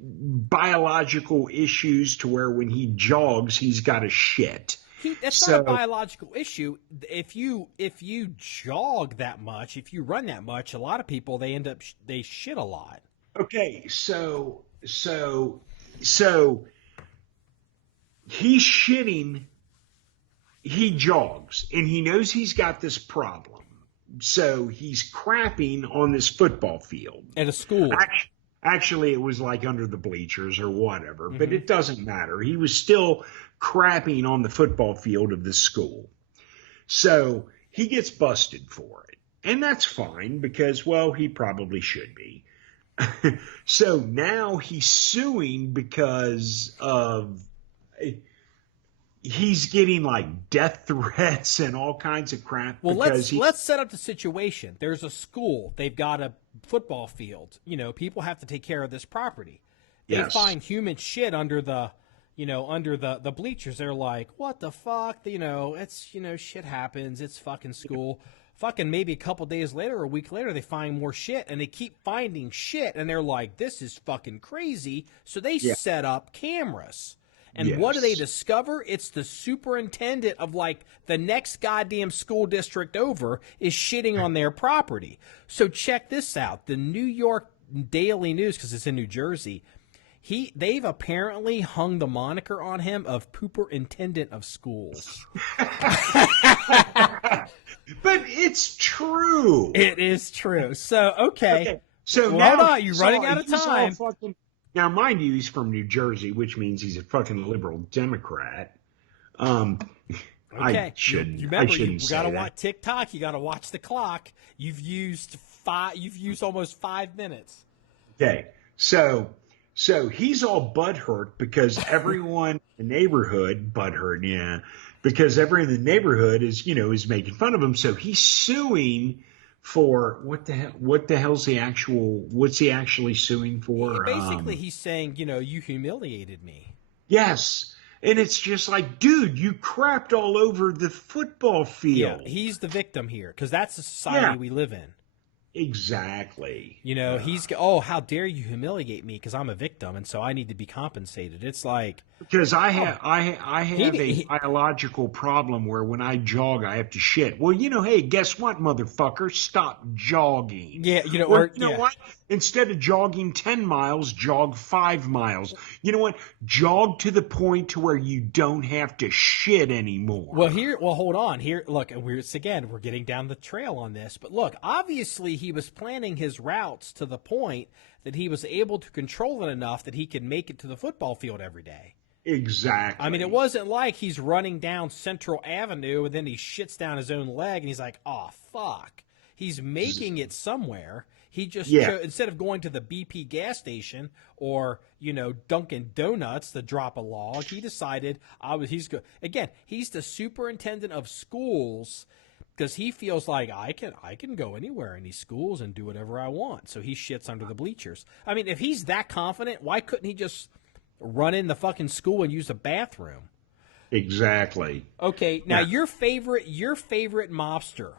biological issues to where when he jogs, he's got a shit. That's not a biological issue. If you jog that much, if you run that much, a lot of people, they shit a lot. Okay, so he's shitting, he jogs, and he knows he's got this problem. So he's crapping on this football field. At a school. Actually, it was like under the bleachers or whatever, but it doesn't matter. He was still crapping on the football field of the school. So he gets busted for it. And that's fine because, well, he probably should be. So now he's suing because of he's getting like death threats and all kinds of crap. Well, let's set up the situation. There's a school. They've got a football field. People have to take care of this property. They find human shit under the bleachers. They're like, what the fuck? It's, shit happens. It's fucking school. Fucking maybe a couple days later or a week later, they find more shit, and they keep finding shit, and they're like, this is fucking crazy. So they set up cameras. And what do they discover? It's the superintendent of, like, the next goddamn school district over is shitting on their property. So check this out. The New York Daily News, because it's in New Jersey, they've apparently hung the moniker on him of Pooper Intendant of Schools. But it's true. It is true. So, okay. So well, now hold on. You're running out of time. Now, mind you, he's from New Jersey, which means he's a fucking liberal Democrat. Okay. I shouldn't. You remember, you got to watch TikTok. You got to watch the clock. You've used almost 5 minutes. Okay. So he's all butthurt because everyone in the neighborhood, because everyone in the neighborhood is making fun of him. So he's suing for what's he actually suing for? Basically, he's saying, you humiliated me. Yes. And it's just like, dude, you crapped all over the football field. Yeah, he's the victim here because that's the society we live in. Exactly. He's how dare you humiliate me because I'm a victim and so I need to be compensated. It's like because I have a biological problem where when I jog I have to shit. Well, hey, guess what, motherfucker? Stop jogging. Yeah, what? Instead of jogging 10 miles, jog 5 miles. You know what? Jog to the point to where you don't have to shit anymore. Well, hold on. Here, look, we're getting down the trail on this. But look, obviously he was planning his routes to the point that he was able to control it enough that he could make it to the football field every day. Exactly. I mean, it wasn't like he's running down Central Avenue and then he shits down his own leg and he's like, oh, fuck. He's making it somewhere. He just instead of going to the BP gas station or Dunkin' Donuts to drop a log, he decided he's the superintendent of schools because he feels like I can go anywhere in these schools and do whatever I want. So he shits under the bleachers. I mean, if he's that confident, why couldn't he just run in the fucking school and use the bathroom. Exactly. Okay, now your favorite mobster.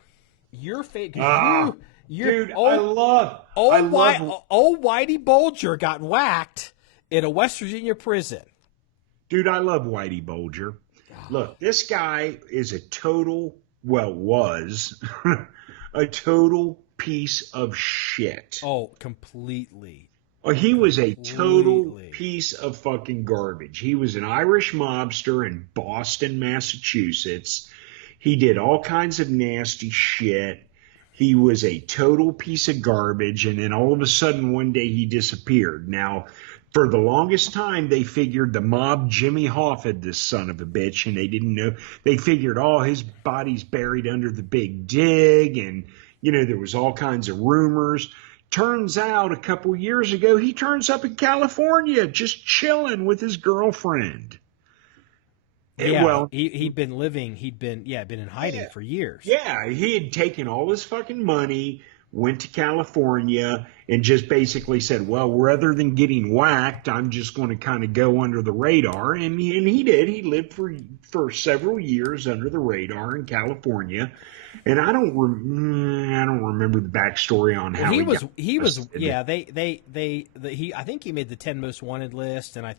Your favorite. Dude, I love Old Whitey Bulger got whacked in a West Virginia prison. Dude, I love Whitey Bulger. Look, this guy is was a total piece of shit. Oh, completely. He was a total piece of fucking garbage. He was an Irish mobster in Boston, Massachusetts. He did all kinds of nasty shit. He was a total piece of garbage, and then all of a sudden one day he disappeared. Now, for the longest time, they figured the mob Jimmy Hoffa this son of a bitch, and they didn't know. They figured, his body's buried under the big dig, and, there was all kinds of rumors. Turns out a couple years ago, he turns up in California just chilling with his girlfriend. Yeah, he'd been in hiding for years. Yeah, he had taken all his fucking money, went to California, and just basically said, well, rather than getting whacked, I'm just going to kind of go under the radar. And he did. He lived for several years under the radar in California. And I don't remember the backstory on how he was. Yeah, I think he made the 10 most wanted list, and I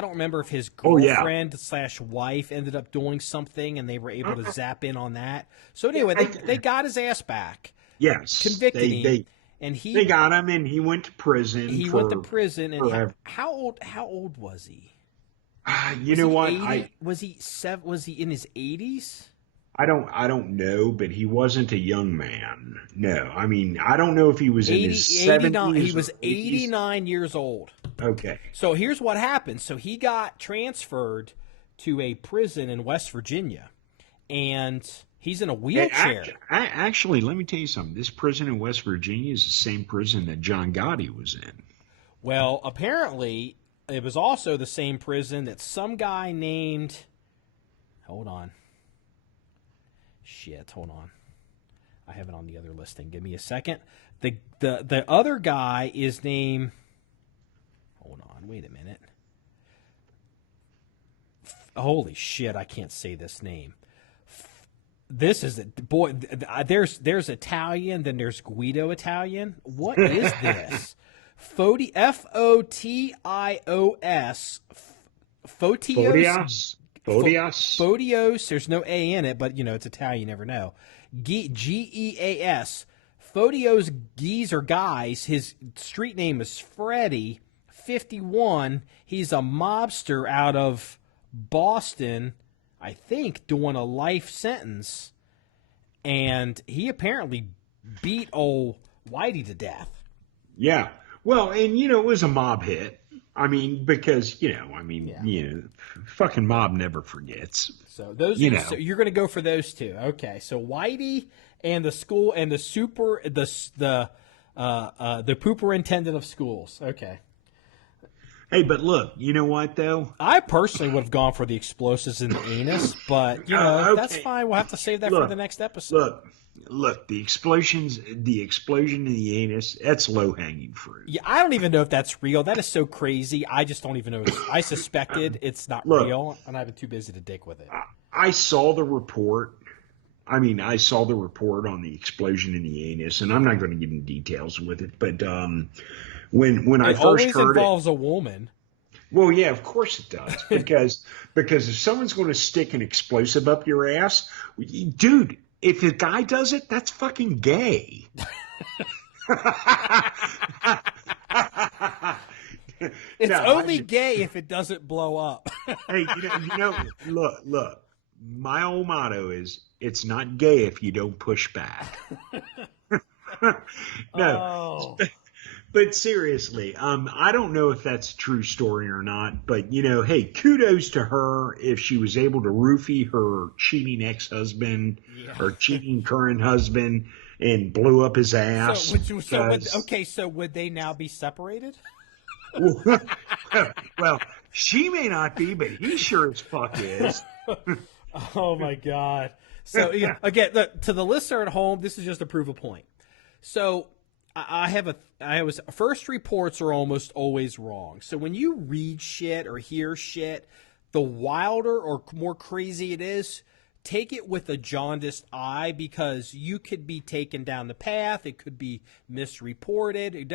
don't remember if his girlfriend / wife ended up doing something, and they were able to zap in on that. So anyway, they got his ass back. Yes, convicted him, and they got him, and he went to prison. And how old was he? Was he in his 80s? I don't know, but he wasn't a young man. No, I mean, I don't know if he was in his 70s. He was 89 years old. Okay. So here's what happened. So he got transferred to a prison in West Virginia, and he's in a wheelchair. Actually, let me tell you something. This prison in West Virginia is the same prison that John Gotti was in. Well, apparently, it was also the same prison that some guy named... Hold on. I have it on the other listing. Give me a second. The other guy is named... Hold on. Wait a minute. Holy shit, I can't say this name. This is boy. There's Italian, then there's Guido Italian. What is this? Fotios. Fotios. There's no A in it, but it's Italian. You never know. Geas. Fotios Geezer Guys. His street name is Freddy. 51. He's a mobster out of Boston, I think, doing a life sentence, and he apparently beat old Whitey to death. Yeah. Well, and it was a mob hit. I mean, because fucking mob never forgets. So those, so you're going to go for those two, okay? So Whitey and the school and the superintendent of schools, okay. Hey, but look, you know what though? I personally would have gone for the explosives in the anus, but okay. That's fine. We'll have to save that for the next episode. Look, the explosion in the anus, that's low-hanging fruit. Yeah, I don't even know if that's real. That is so crazy. I just don't even know. I suspected it's not real, and I've been too busy to dig with it. I saw the report. I saw the report on the explosion in the anus, and I'm not going to get into details with it, but when I first heard it, always involves a woman. Well, yeah, of course it does, because if someone's going to stick an explosive up your ass, dude. If a guy does it, that's fucking gay. It's only gay if it doesn't blow up. Hey, look. My old motto is, it's not gay if you don't push back. No. Oh. But seriously, I don't know if that's a true story or not, but, hey, kudos to her if she was able to roofie her cheating ex-husband or cheating current husband and blew up his ass. So would they now be separated? Well, she may not be, but he sure as fuck is. Oh, my God. So, again, to the listener at home, this is just to prove a point. So, first reports are almost always wrong. So when you read shit or hear shit, the wilder or more crazy it is, take it with a jaundiced eye, because you could be taken down the path. It could be misreported.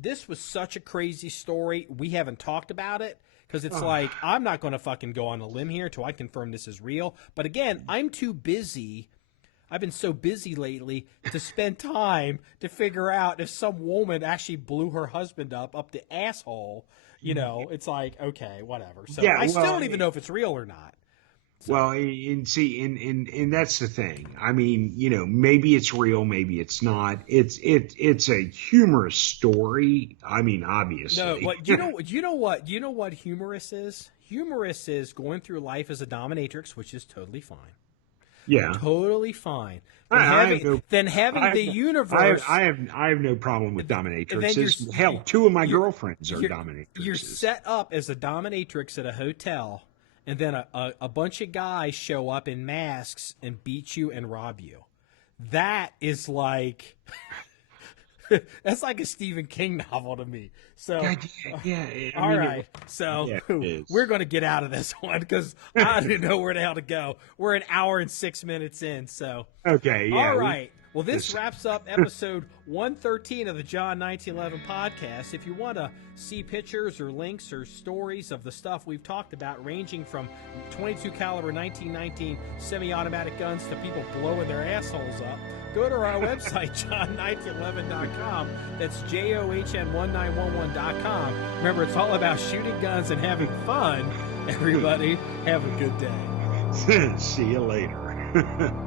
This was such a crazy story. We haven't talked about it because it's like, I'm not going to fucking go on a limb here until I confirm this is real. But again, I'm too busy. I've been so busy lately to spend time to figure out if some woman actually blew her husband up the asshole. You know, it's like, okay, whatever. So I still don't even know if it's real or not. So. Well, and that's the thing. I mean, you know, maybe it's real, maybe it's not. It's a humorous story. I mean, obviously. No, what you know what humorous is? Humorous is going through life as a dominatrix, which is totally fine. Yeah, totally fine. Then having the universe. I have no problem with dominatrixes. Hell, two of my girlfriends are dominatrixes. You're set up as a dominatrix at a hotel. And then a bunch of guys show up in masks and beat you and rob you. That is like that's like a Stephen King novel to me. So all right. So we're going to get out of this one because I don't know where the hell to go. We're an hour and 6 minutes in. So okay, yeah. All right. Well, this wraps up episode 113 of the John1911 Podcast. If you want to see pictures or links or stories of the stuff we've talked about, ranging from 22 caliber 1919 semi-automatic guns to people blowing their assholes up, go to our website, John1911.com. That's JOHN1911.com. Remember, it's all about shooting guns and having fun. Everybody, have a good day. See you later.